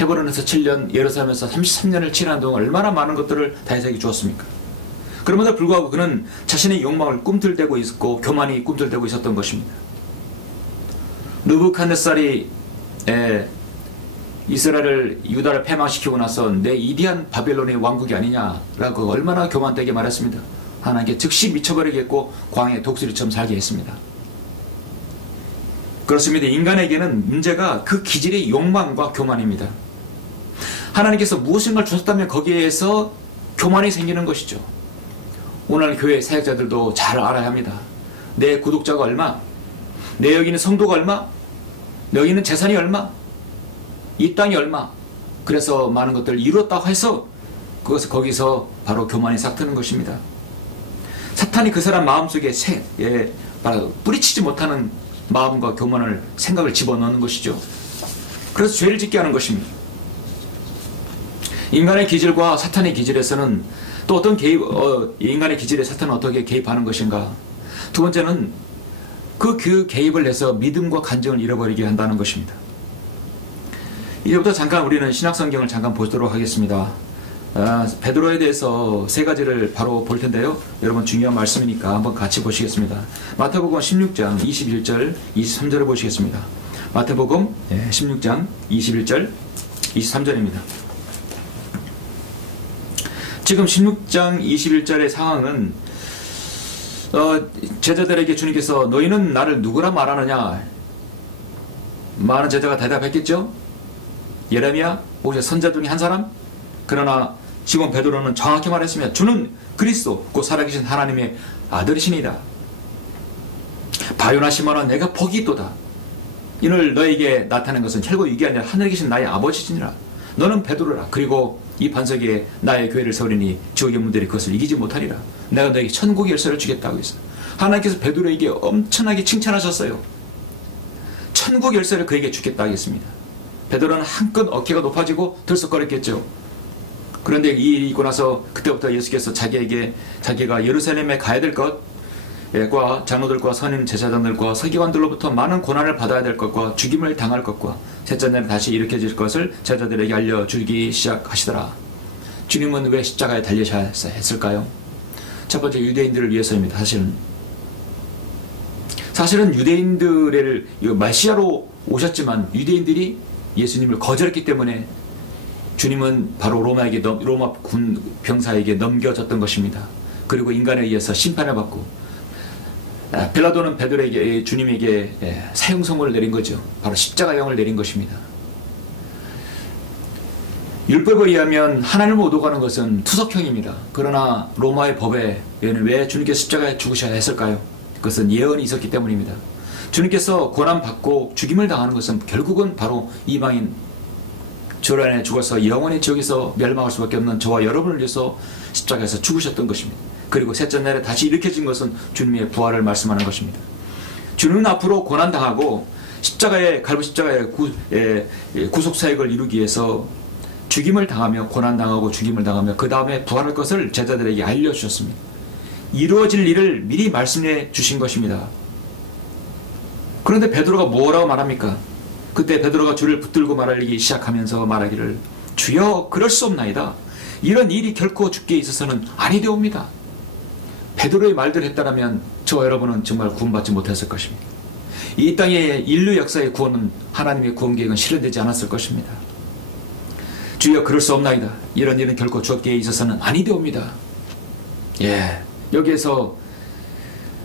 헤브론에서 7년, 예루살렘에서 33년을 치르는 동안 얼마나 많은 것들을 다윗에게 주었습니까? 그럼에도 불구하고 그는 자신의 욕망을 꿈틀대고 있었고 교만이 꿈틀대고 있었던 것입니다. 느부갓네살이 이스라엘을 유다를 패망시키고 나서 내 이디한 바벨론의 왕국이 아니냐라고 얼마나 교만되게 말했습니다. 하나님께 즉시 미쳐버리겠고 광야의 독수리처럼 살게 했습니다. 그렇습니다. 인간에게는 문제가 그 기질의 욕망과 교만입니다. 하나님께서 무엇인가 주셨다면 거기에서 교만이 생기는 것이죠. 오늘 교회 사역자들도 잘 알아야 합니다. 내 구독자가 얼마? 내 여기 있는 성도가 얼마? 여기 있는 재산이 얼마? 이 땅이 얼마? 그래서 많은 것들을 이뤘다고 해서 그것을 거기서 바로 교만이 싹트는 것입니다. 사탄이 그 사람 마음속에 바로 뿌리치지 못하는 마음과 교만을 생각을 집어넣는 것이죠. 그래서 죄를 짓게 하는 것입니다. 인간의 기질과 사탄의 기질에서는 또 어떤 인간의 기질에 사탄은 어떻게 개입하는 것인가? 두 번째는 그 개입을 해서 믿음과 간증을 잃어버리게 한다는 것입니다. 이제부터 잠깐 우리는 신약성경을 잠깐 보도록 하겠습니다. 베드로에 대해서 세 가지를 바로 볼 텐데요. 여러분 중요한 말씀이니까 한번 같이 보시겠습니다. 마태복음 16장 21절 23절을 보시겠습니다. 마태복음 16장 21절 23절입니다. 지금 16장 21절의 상황은 제자들에게 주님께서 너희는 나를 누구라 말하느냐? 많은 제자가 대답했겠죠? 예레미야 혹시 선자 중에 한 사람? 그러나 시몬 베드로는 정확히 말했습니다. 주는 그리스도 곧 살아계신 하나님의 아들이시니이다. 바요나 시몬아 내가 복이 있도다. 이를 너에게 나타낸 것은 혈과 육이 아니라 하늘에 계신 나의 아버지시니라. 너는 베드로라. 그리고 이 반석에 나의 교회를 세우리니 지옥의 문들이 그것을 이기지 못하리라. 내가 너에게 천국의 열쇠를 주겠다고 했어요. 하나님께서 베드로에게 엄청나게 칭찬하셨어요. 천국 열쇠를 그에게 주겠다고 했습니다. 베드로는 한껏 어깨가 높아지고 들썩거렸겠죠. 그런데 이 일이 있고 나서 그때부터 예수께서 자기가 예루살렘에 가야 될 것과 장로들과 선임 제사장들과 서기관들로부터 많은 고난을 받아야 될 것과 죽임을 당할 것과 셋째 날에 다시 일으켜질 것을 제자들에게 알려주기 시작하시더라. 주님은 왜 십자가에 달리셔야 했을까요? 첫 번째 유대인들을 위해서입니다. 사실은 유대인들을 메시아로 오셨지만 유대인들이 예수님을 거절했기 때문에 주님은 바로 로마 군 병사에게 넘겨졌던 것입니다. 그리고 인간에 의해서 심판을 받고 빌라도는 베드로에게 주님에게 사형선고를 내린 거죠. 바로 십자가형을 내린 것입니다. 율법에 의하면 하나님을 오도가는 것은 투석형입니다. 그러나 로마의 법에 왜 주님께서 십자가에 죽으셔야 했을까요? 그것은 예언이 있었기 때문입니다. 주님께서 고난받고 죽임을 당하는 것은 결국은 바로 이방인 죄 안에 죽어서 영원히 저기서 멸망할 수밖에 없는 저와 여러분을 위해서 십자가에서 죽으셨던 것입니다. 그리고 셋째 날에 다시 일으켜진 것은 주님의 부활을 말씀하는 것입니다. 주님은 앞으로 고난당하고 갈보 십자가의 구속사역을 이루기 위해서 죽임을 당하며 고난당하고 죽임을 당하며 그 다음에 부활할 것을 제자들에게 알려주셨습니다. 이루어질 일을 미리 말씀해 주신 것입니다. 그런데 베드로가 뭐라고 말합니까? 그때 베드로가 주를 붙들고 말하기 시작하면서 말하기를 주여 그럴 수 없나이다. 이런 일이 결코 주께 있어서는 아니 되옵니다. 베드로의 말대로 했다면 저와 여러분은 정말 구원받지 못했을 것입니다. 이 땅의 인류 역사의 구원은 하나님의 구원 계획은 실현되지 않았을 것입니다. 주여 그럴 수 없나이다. 이런 일은 결코 주께 있어서는 아니 되옵니다. 여기에서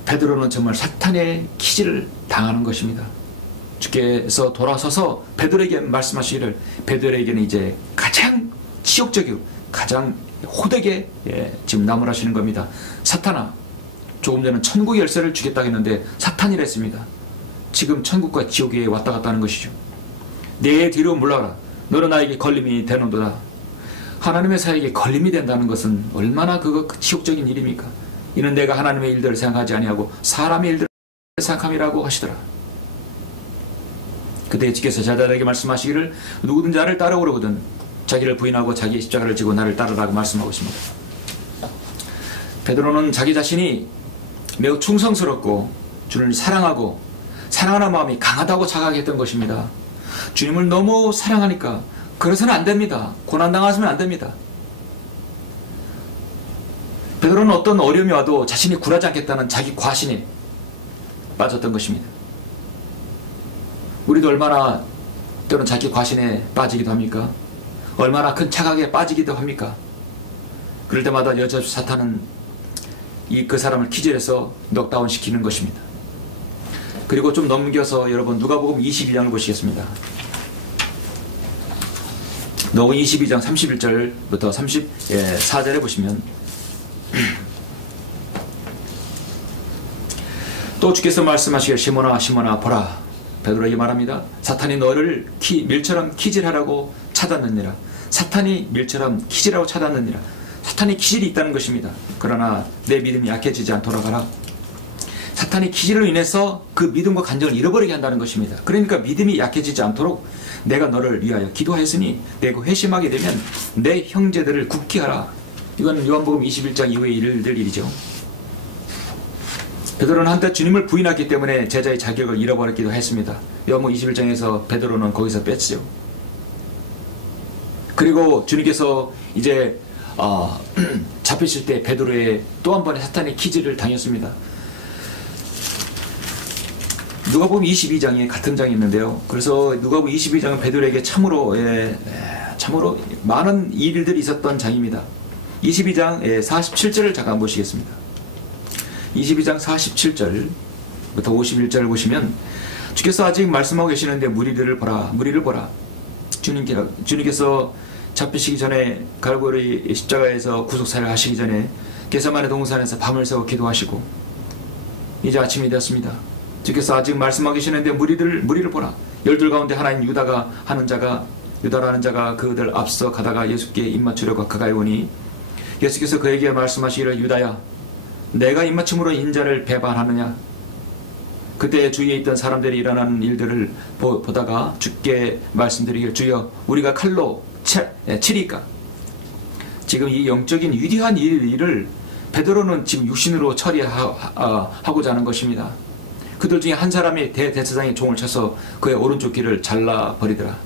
베드로는 정말 사탄의 기질을 당하는 것입니다. 주께서 돌아서서 베드로에게 말씀하시기를 베드로에게는 이제 가장 치욕적이고 가장 호되게 지금 나무라시는 겁니다. 사탄아, 조금 전에 천국의 열쇠를 주겠다고 했는데 사탄이랬습니다. 지금 천국과 지옥에 왔다 갔다 하는 것이죠. 내 뒤로 물러가라. 너는 나에게 걸림이 되는도다. 하나님의 사역에 걸림이 된다는 것은 얼마나 치욕적인 일입니까? 이는 내가 하나님의 일들을 생각하지 아니하고 사람의 일들을 생각함이라고 하시더라. 그때 예수께서 제자들에게 말씀하시기를 누구든 자를 따라오려거든 자기를 부인하고 자기의 십자가를 지고 나를 따르라고 말씀하고 있습니다. 베드로는 자기 자신이 매우 충성스럽고 주님을 사랑하고 사랑하는 마음이 강하다고 자각했던 것입니다. 주님을 너무 사랑하니까 그래서는 안 됩니다. 고난당하시면 안 됩니다. 베드로는 어떤 어려움이 와도 자신이 굴하지 않겠다는 자기 과신에 빠졌던 것입니다. 우리도 얼마나 때로는 자기 과신에 빠지기도 합니까? 얼마나 큰 착각에 빠지기도 합니까? 그럴 때마다 여전히 사탄은 그 사람을 기절해서 넉다운 시키는 것입니다. 그리고 좀 넘겨서 여러분 누가복음 22장을 보시겠습니다. 누가복음 22장 31절부터 34절에 보시면 또 주께서 말씀하시기를 시몬아 시몬아 보라 베드로에게 말합니다. 사탄이 너를 밀처럼 키질하라고 찾았느니라. 사탄이 밀처럼 키질하고 찾았느니라. 사탄이 키질이 있다는 것입니다. 그러나 내 믿음이 약해지지 않도록 하라. 사탄이 키질로 인해서 그 믿음과 간절을 잃어버리게 한다는 것입니다. 그러니까 믿음이 약해지지 않도록 내가 너를 위하여 기도하였으니 내가 회심하게 되면 내 형제들을 굳게 하라. 이건 요한복음 21장 이후의 일이죠. 베드로는 한때 주님을 부인했기 때문에 제자의 자격을 잃어버렸기도 했습니다. 요한복음 21장에서 베드로는 거기서 뺐죠. 그리고 주님께서 이제 잡히실 때 베드로의 또 한 번의 사탄의 키질을 당했습니다. 누가복음 22장에 같은 장이 있는데요. 그래서 누가복음 22장은 베드로에게 참으로 많은 일들이 있었던 장입니다. 22장 47절을 잠깐 보시겠습니다. 22장 47절부터 51절을 보시면 주께서 아직 말씀하고 계시는데 무리를 보라. 주님께서 잡히시기 전에 갈보리 십자가에서 구속사를 하시기 전에 겟세마네 동산에서 밤을 새워 기도하시고 이제 아침이 되었습니다. 주께서 아직 말씀하고 계시는데 무리를 보라. 열둘 가운데 하나인 유다라는 자가 그들 앞서 가다가 예수께 입맞추려고 가까이 오니 예수께서 그에게 말씀하시기를 유다야 내가 입맞춤으로 인자를 배반하느냐. 그때 주위에 있던 사람들이 일어나는 일들을 보다가 주께 말씀드리기를 주여 우리가 칼로 치리까. 지금 이 영적인 위대한 일을 베드로는 지금 육신으로 처리하고자 하는 것입니다. 그들 중에 한 사람이 대제사장의 종을 쳐서 그의 오른쪽 귀를 잘라버리더라.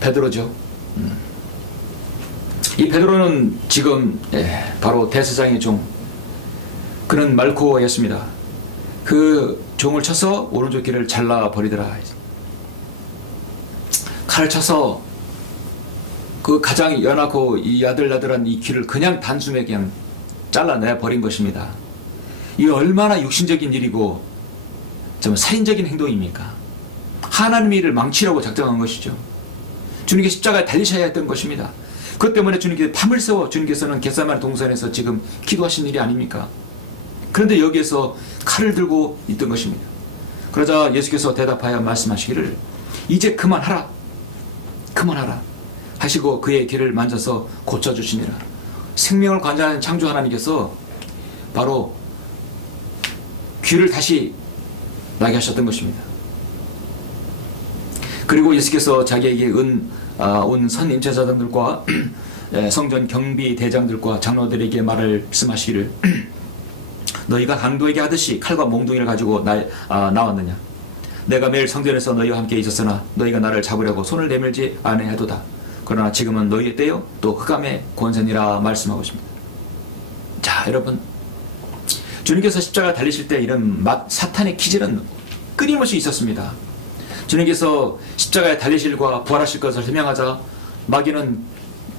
베드로죠. 이 베드로는 지금 바로 대제사장의 종, 그는 말코였습니다. 그 종을 쳐서 오른쪽 귀를 잘라버리더라. 칼을 쳐서 그 가장 연하고 이 야들야들한 이 귀를 그냥 단숨에 그냥 잘라내버린 것입니다. 이 얼마나 육신적인 일이고 좀 살인적인 행동입니까? 하나님의 일을 망치려고 작정한 것이죠. 주님께 십자가에 달리셔야 했던 것입니다. 그것 때문에 주님께 밤을 새워 주님께서는 겟세마네 동산에서 지금 기도하신 일이 아닙니까? 그런데 여기에서 칼을 들고 있던 것입니다. 그러자 예수께서 대답하여 말씀하시기를 이제 그만하라 그만하라 하시고 그의 귀를 만져서 고쳐주시니라. 생명을 관장하는 창조 하나님께서 바로 귀를 다시 나게 하셨던 것입니다. 그리고 예수께서 자기에게 온 선임 제사장들과 성전 경비 대장들과 장로들에게 말씀하시기를 너희가 강도에게 하듯이 칼과 몽둥이를 가지고 나왔느냐. 내가 매일 성전에서 너희와 함께 있었으나 너희가 나를 잡으려고 손을 내밀지 아니하도다. 그러나 지금은 너희의 때요 또 흑암의 권세니라 말씀하고 있습니다. 자, 여러분, 주님께서 십자가 달리실 때 이런 사탄의 기질은 끊임없이 있었습니다. 주님께서 십자가에 달리실과 부활하실 것을 설명하자 마귀는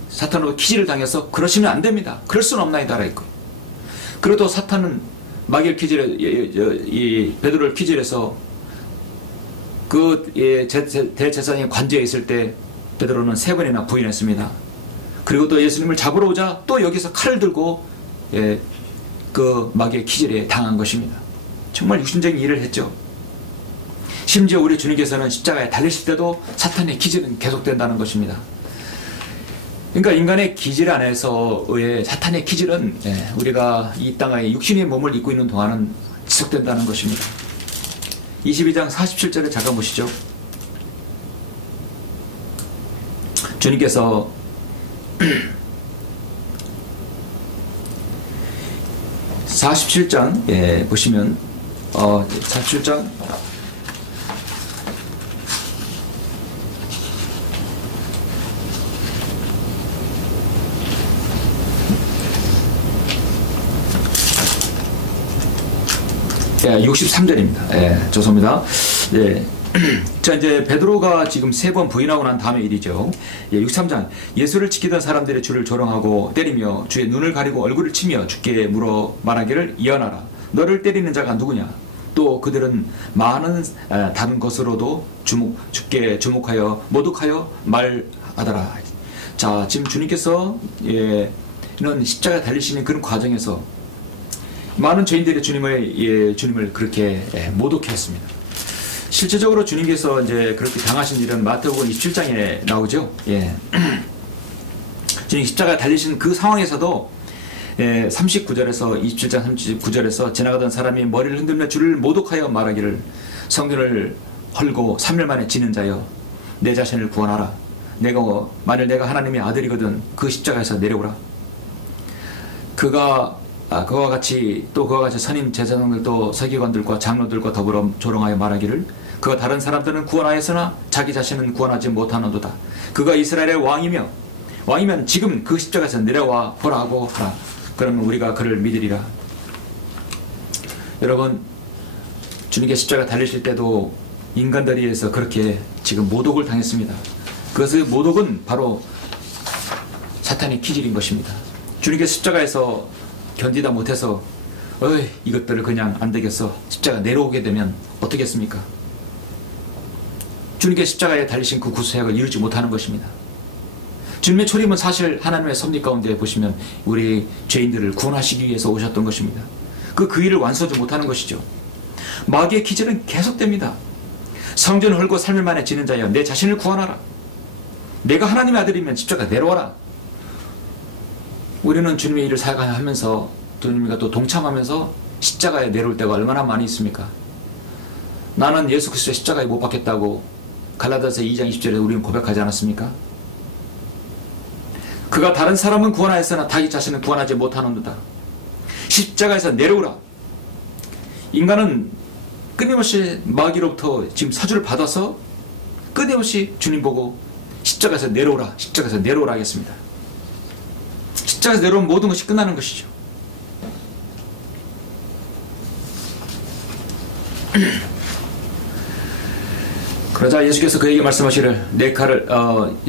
사탄으로 기질을 당해서 그러시면 안 됩니다. 그럴 수는 없나이다 라했고, 그래도 사탄은 마귀를 베드로를 기질해서 그 대제사장의 관제에 있을 때 베드로는 3번이나 부인했습니다. 그리고 또 예수님을 잡으러 오자 또 여기서 칼을 들고 그 마귀의 기질에 당한 것입니다. 정말 육신적인 일을 했죠. 심지어 우리 주님께서는 십자가에 달리실 때도 사탄의 기질은 계속된다는 것입니다. 그러니까 인간의 기질 안에서의 사탄의 기질은 우리가 이 땅에 육신의 몸을 입고 있는 동안은 지속된다는 것입니다. 22장 47절에 잠깐 보시죠. 주님께서 47장 보시면 47장 63절입니다. 죄송합니다. 자, 이제 베드로가 지금 3번 부인하고 난 다음의 일이죠. 63장. 예수를 지키던 사람들의 주를 조롱하고 때리며 주의 눈을 가리고 얼굴을 치며 주께 물어 말하기를 예언하라. 너를 때리는 자가 누구냐? 또 그들은 많은 다른 것으로도 주께 주목하여 모독하여 말하더라. 자, 지금 주님께서 이런 십자가 달리시는 그런 과정에서 많은 죄인들이 주님을 그렇게 모독했습니다. 실제적으로 주님께서 이제 그렇게 당하신 일은 마태복음 27장에 나오죠. 주님 십자가 달리신 그 상황에서도 39절에서 27장 39절에서 지나가던 사람이 머리를 흔들며 주를 모독하여 말하기를 성전을 헐고 3일 만에 지는 자여 내 자신을 구원하라. 만일 내가 하나님의 아들이거든 그 십자가에서 내려오라. 그와 같이 선임 제사장들도 서기관들과 장로들과 더불어 조롱하여 말하기를 그가 다른 사람들은 구원하였으나 자기 자신은 구원하지 못하는도다. 그가 이스라엘의 왕이면 지금 그 십자가에서 내려와 보라고 하라. 그러면 우리가 그를 믿으리라. 여러분, 주님께 십자가 달리실 때도 인간들에 의해서 그렇게 지금 모독을 당했습니다. 그것의 모독은 바로 사탄의 기질인 것입니다. 주님께 십자가에서 견디다 못해서 이것들을 그냥 안 되겠어 십자가 내려오게 되면 어떻겠습니까? 주님께 십자가에 달리신 그 구수사역을 이루지 못하는 것입니다. 주님의 초림은 사실 하나님의 섭리 가운데 보시면 우리 죄인들을 구원하시기 위해서 오셨던 것입니다. 그 일을 완수하지 못하는 것이죠. 마귀의 기질은 계속됩니다. 성전을 헐고 3일 만에 지는 자여 내 자신을 구원하라. 내가 하나님의 아들이면 십자가 내려와라. 우리는 주님의 일을 사역하면서 주님과 또 동참하면서 십자가에 내려올 때가 얼마나 많이 있습니까? 나는 예수 그리스도의 십자가에 못 박혔다고 갈라디아서 2장 20절에 우리는 고백하지 않았습니까? 그가 다른 사람은 구원하였으나 자기 자신은 구원하지 못하는도다. 십자가에서 내려오라. 인간은 끊임없이 마귀로부터 지금 사주를 받아서 끊임없이 주님 보고 십자가에서 내려오라, 십자가에서 내려오라 하겠습니다. 십자가에서 내려오면 모든 것이 끝나는 것이죠. 그러자 예수께서 그에게 말씀하시기를 내 칼을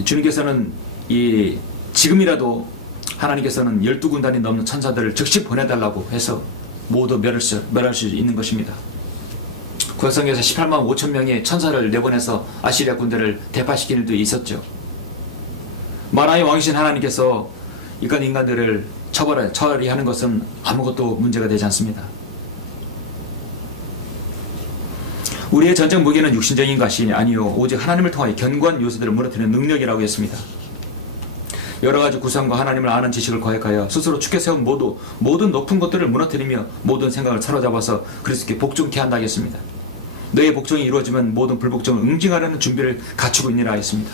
주님께서는 지금이라도 하나님께서는 12군단이 넘는 천사들을 즉시 보내달라고 해서 모두 멸할 수 있는 것입니다. 구약성경에서 18만 5천 명의 천사를 내보내서 아시리아 군대를 대파시키는 일도 있었죠. 만화의 왕이신 하나님께서 이간 인간들을 처리하는 것은 아무것도 문제가 되지 않습니다. 우리의 전쟁 무기는 육신적인 것이 아니요 오직 하나님을 통하여 견고한 요새들을 무너뜨리는 능력이라고 했습니다. 여러가지 구성과 하나님을 아는 지식을 거역하여 스스로 축켜 세운 모든 높은 것들을 무너뜨리며 모든 생각을 사로잡아서 그리스도께 복종케 한다 하겠습니다. 너의 복종이 이루어지면 모든 불복종을 응징하려는 준비를 갖추고 있느라 했습니다.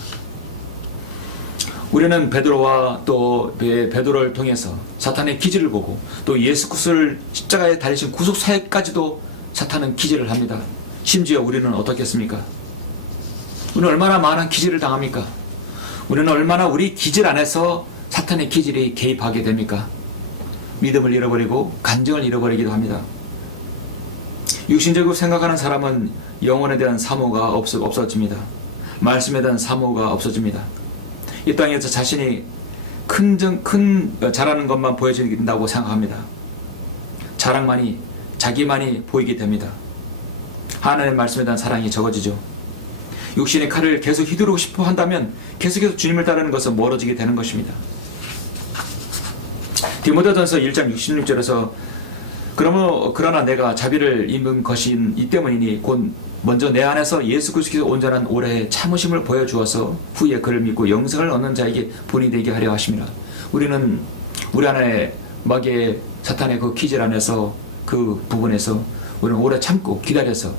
우리는 베드로와 또 베드로를 통해서 사탄의 기질을 보고 또 예수 그리스도를 십자가에 달리신 구속 사역까지도 사탄은 기질을 합니다. 심지어 우리는 어떻겠습니까? 우리는 얼마나 많은 기질을 당합니까? 우리는 얼마나 우리 기질 안에서 사탄의 기질이 개입하게 됩니까? 믿음을 잃어버리고 간증을 잃어버리기도 합니다. 육신적으로 생각하는 사람은 영혼에 대한 사모가 없어집니다. 말씀에 대한 사모가 없어집니다. 이 땅에서 자신이 잘하는 것만 보여진다고 생각합니다. 자기만이 보이게 됩니다. 하나님의 말씀에 대한 사랑이 적어지죠. 육신의 칼을 계속 휘두르고 싶어 한다면 계속해서 주님을 따르는 것은 멀어지게 되는 것입니다. 디모데전서 1장 66절에서 그러나 내가 자비를 입은 것인 이 때문이니 곧 먼저 내 안에서 예수 그리스도께서 온전한 오래의 참으심을 보여주어서 후에 그를 믿고 영생을 얻는 자에게 본이 되게 하려 하심이라. 우리는 우리 안에 마귀의 사탄의 그 기질 안에서 그 부분에서 우리는 오래 참고 기다려서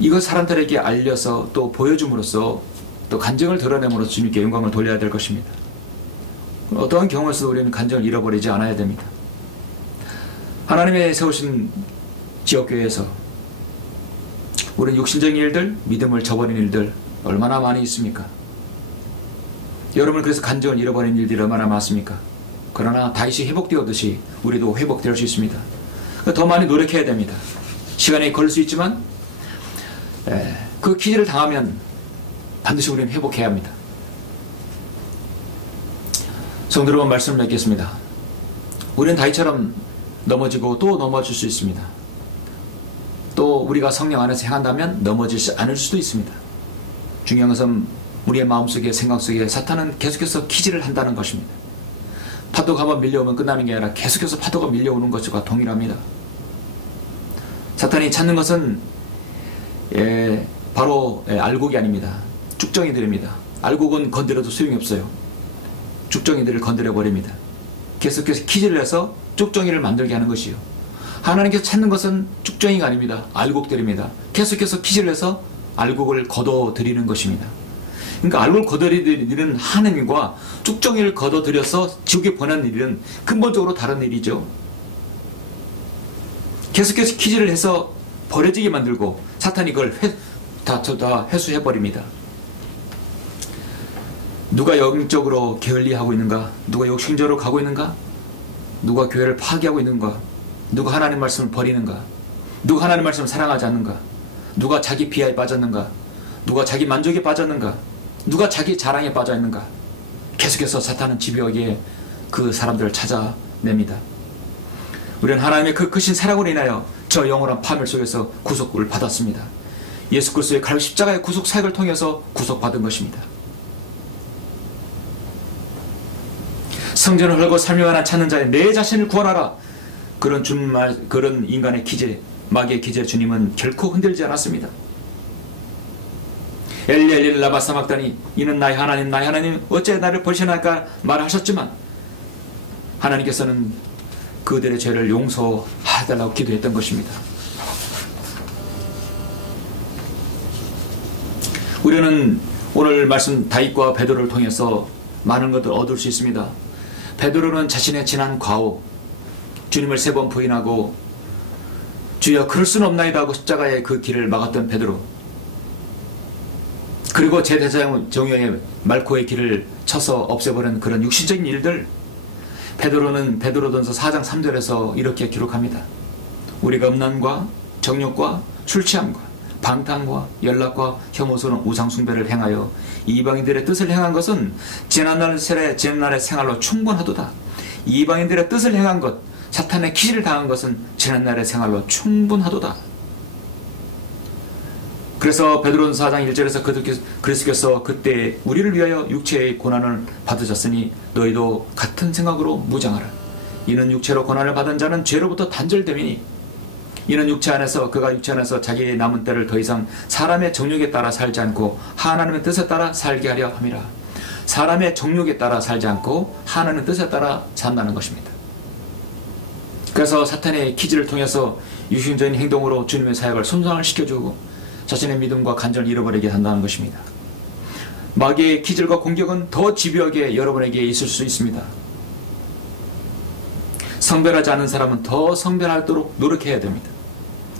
이거 사람들에게 알려서 또 보여줌으로써 또 간증을 드러냄으로써 주님께 영광을 돌려야 될 것입니다. 어떠한 경우에서도 우리는 간증을 잃어버리지 않아야 됩니다. 하나님의 세우신 지역교회에서 우리는 육신적인 일들, 믿음을 저버린 일들 얼마나 많이 있습니까? 여러분 그래서 간증을 잃어버린 일들이 얼마나 많습니까? 그러나 다시 회복되었듯이 우리도 회복될 수 있습니다. 더 많이 노력해야 됩니다. 시간이 걸릴 수 있지만 그 기질을 당하면 반드시 우리는 회복해야 합니다. 성도 여러분 말씀을 맺겠습니다. 우리는 다윗처럼 넘어지고 또 넘어질 수 있습니다. 또 우리가 성령 안에서 행한다면 넘어지지 않을 수도 있습니다. 중요한 것은 우리의 마음속에 생각 속에 사탄은 계속해서 기질을 한다는 것입니다. 파도가 한번 밀려오면 끝나는 게 아니라 계속해서 파도가 밀려오는 것과 동일합니다. 사탄이 찾는 것은 바로 알곡이 아닙니다. 쭉정이들입니다. 알곡은 건드려도 소용이 없어요. 쭉정이들을 건드려버립니다. 계속해서 기질을 해서 쭉정이를 만들게 하는 것이요. 하나님께서 찾는 것은 쭉정이가 아닙니다. 알곡들입니다. 계속해서 기질을 해서 알곡을 걷어들이는 것입니다. 그러니까 알곡을 걷어들이는 하나님과 쭉정이를 걷어들여서 지옥에 보내는 일은 근본적으로 다른 일이죠. 계속해서 기질을 해서 버려지게 만들고 사탄이 그걸 다 회수해버립니다. 누가 영적으로 게을리하고 있는가? 누가 욕심적으로 가고 있는가? 누가 교회를 파괴하고 있는가? 누가 하나님 말씀을 버리는가? 누가 하나님 말씀을 사랑하지 않는가? 누가 자기 비하에 빠졌는가? 누가 자기 만족에 빠졌는가? 누가 자기 자랑에 빠져 있는가? 계속해서 사탄은 집요하게 그 사람들을 찾아냅니다. 우리는 하나님의 그 크신 사랑으로 인하여 저 영원한 파멸 속에서 구속을 받았습니다. 예수 그리스도의 갈비 십자가의 구속 사역을 통해서 구속받은 것입니다. 성전을 헐고 삶을 하나 찾는 자의 내 자신을 구원하라. 그런 인간의 기제, 마귀의 기제 주님은 결코 흔들지 않았습니다. 엘리 엘리 라마 사막다니 이는 나의 하나님 어째 나를 버리시나이까 말하셨지만 하나님께서는 그들의 죄를 용서해달라고 기도했던 것입니다. 우리는 오늘 말씀 다윗과 베드로를 통해서 많은 것들을 얻을 수 있습니다. 베드로는 자신의 지난 과오, 주님을 3번 부인하고 주여 그럴 수는 없나이다 하고 십자가의 그 길을 막았던 베드로, 그리고 제대장정의 말코의 길을 쳐서 없애버린 그런 육신적인 일들, 베드로는 베드로전서 4장 3절에서 이렇게 기록합니다. 우리가 음란과 정욕과 술 취함과 방탕과 연락과 혐오스러운 우상숭배를 행하여 이방인들의 뜻을 행한 것은 지난날의 생활로 충분하도다. 이방인들의 뜻을 행한 것, 사탄의 기질을 당한 것은 지난날의 생활로 충분하도다. 그래서 베드로전서 4장 1절에서 그리스도께서 그때 우리를 위하여 육체의 고난을 받으셨으니 너희도 같은 생각으로 무장하라. 이는 육체로 고난을 받은 자는 죄로부터 단절됨이니 이는 그가 육체 안에서 자기의 남은 때를 더 이상 사람의 정욕에 따라 살지 않고 하나님의 뜻에 따라 살게 하려 함이라. 사람의 정욕에 따라 살지 않고 하나님의 뜻에 따라 산다는 것입니다. 그래서 사탄의 기질을 통해서 유신적인 행동으로 주님의 사역을 손상을 시켜주고 자신의 믿음과 간절을 잃어버리게 한다는 것입니다. 마귀의 기질과 공격은 더 집요하게 여러분에게 있을 수 있습니다. 성별하지 않은 사람은 더 성별하도록 노력해야 됩니다.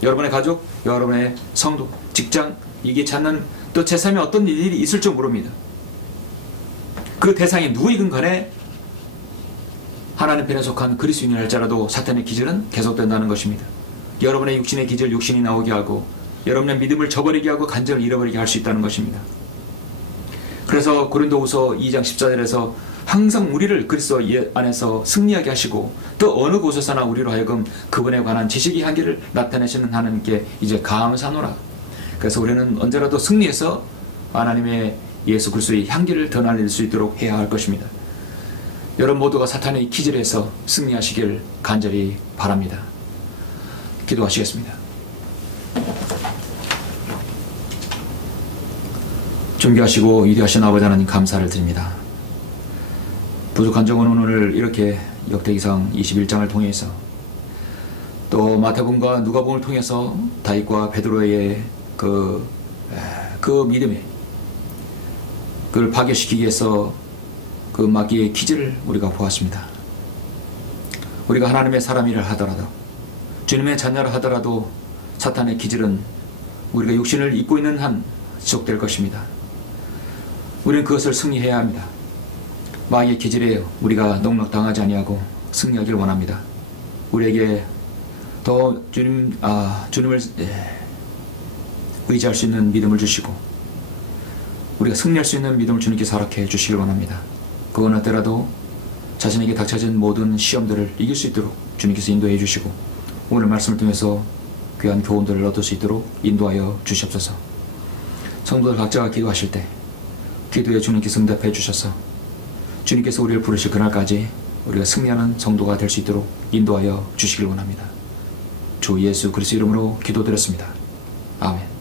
여러분의 가족, 여러분의 성도, 직장, 이게 찾는 또 제3의 어떤 일이 있을지 모릅니다. 그 대상이 누구이든 간에 하나님 편에 속한 그리스도인이 할지라도 사탄의 기질은 계속된다는 것입니다. 여러분의 육신의 기질, 육신이 나오게 하고 여러분의 믿음을 저버리게 하고 간절을 잃어버리게 할 수 있다는 것입니다. 그래서 고린도후서 2장 14절에서 항상 우리를 그리스도 안에서 승리하게 하시고 또 어느 곳에서나 우리로 하여금 그분에 관한 지식이 한계를 나타내시는 하나님께 이제 감사하노라. 그래서 우리는 언제라도 승리해서 하나님의 예수 그리스도의 향기를 드러낼 수 있도록 해야 할 것입니다. 여러분 모두가 사탄의 기질에서 승리하시길 간절히 바랍니다. 기도하시겠습니다. 존귀하시고 위대하신 아버지 하나님 감사를 드립니다. 부족한 적은 오늘 이렇게 역대기상 21장을 통해서 또 마태복음과 누가복음을 통해서 다윗과 베드로의 그 믿음에 그를 파괴시키기 위해서 그 마귀의 기질을 우리가 보았습니다. 우리가 하나님의 사람이라 하더라도 주님의 자녀라 하더라도 사탄의 기질은 우리가 육신을 입고 있는 한 지속될 것입니다. 우리는 그것을 승리해야 합니다. 마귀의 기질에 우리가 넉넉당하지 아니하고 승리하기를 원합니다. 우리에게 더 주님을 의지할 수 있는 믿음을 주시고 우리가 승리할 수 있는 믿음을 주님께서 허락해 주시길 원합니다. 그건 어때라도 자신에게 닥쳐진 모든 시험들을 이길 수 있도록 주님께서 인도해 주시고 오늘 말씀을 통해서 귀한 교훈들을 얻을 수 있도록 인도하여 주시옵소서. 성도들 각자가 기도하실 때 기도에 주님께서 응답해 주셔서 주님께서 우리를 부르실 그날까지 우리가 승리하는 성도가 될 수 있도록 인도하여 주시길 원합니다. 주 예수 그리스도 이름으로 기도드렸습니다. 아멘.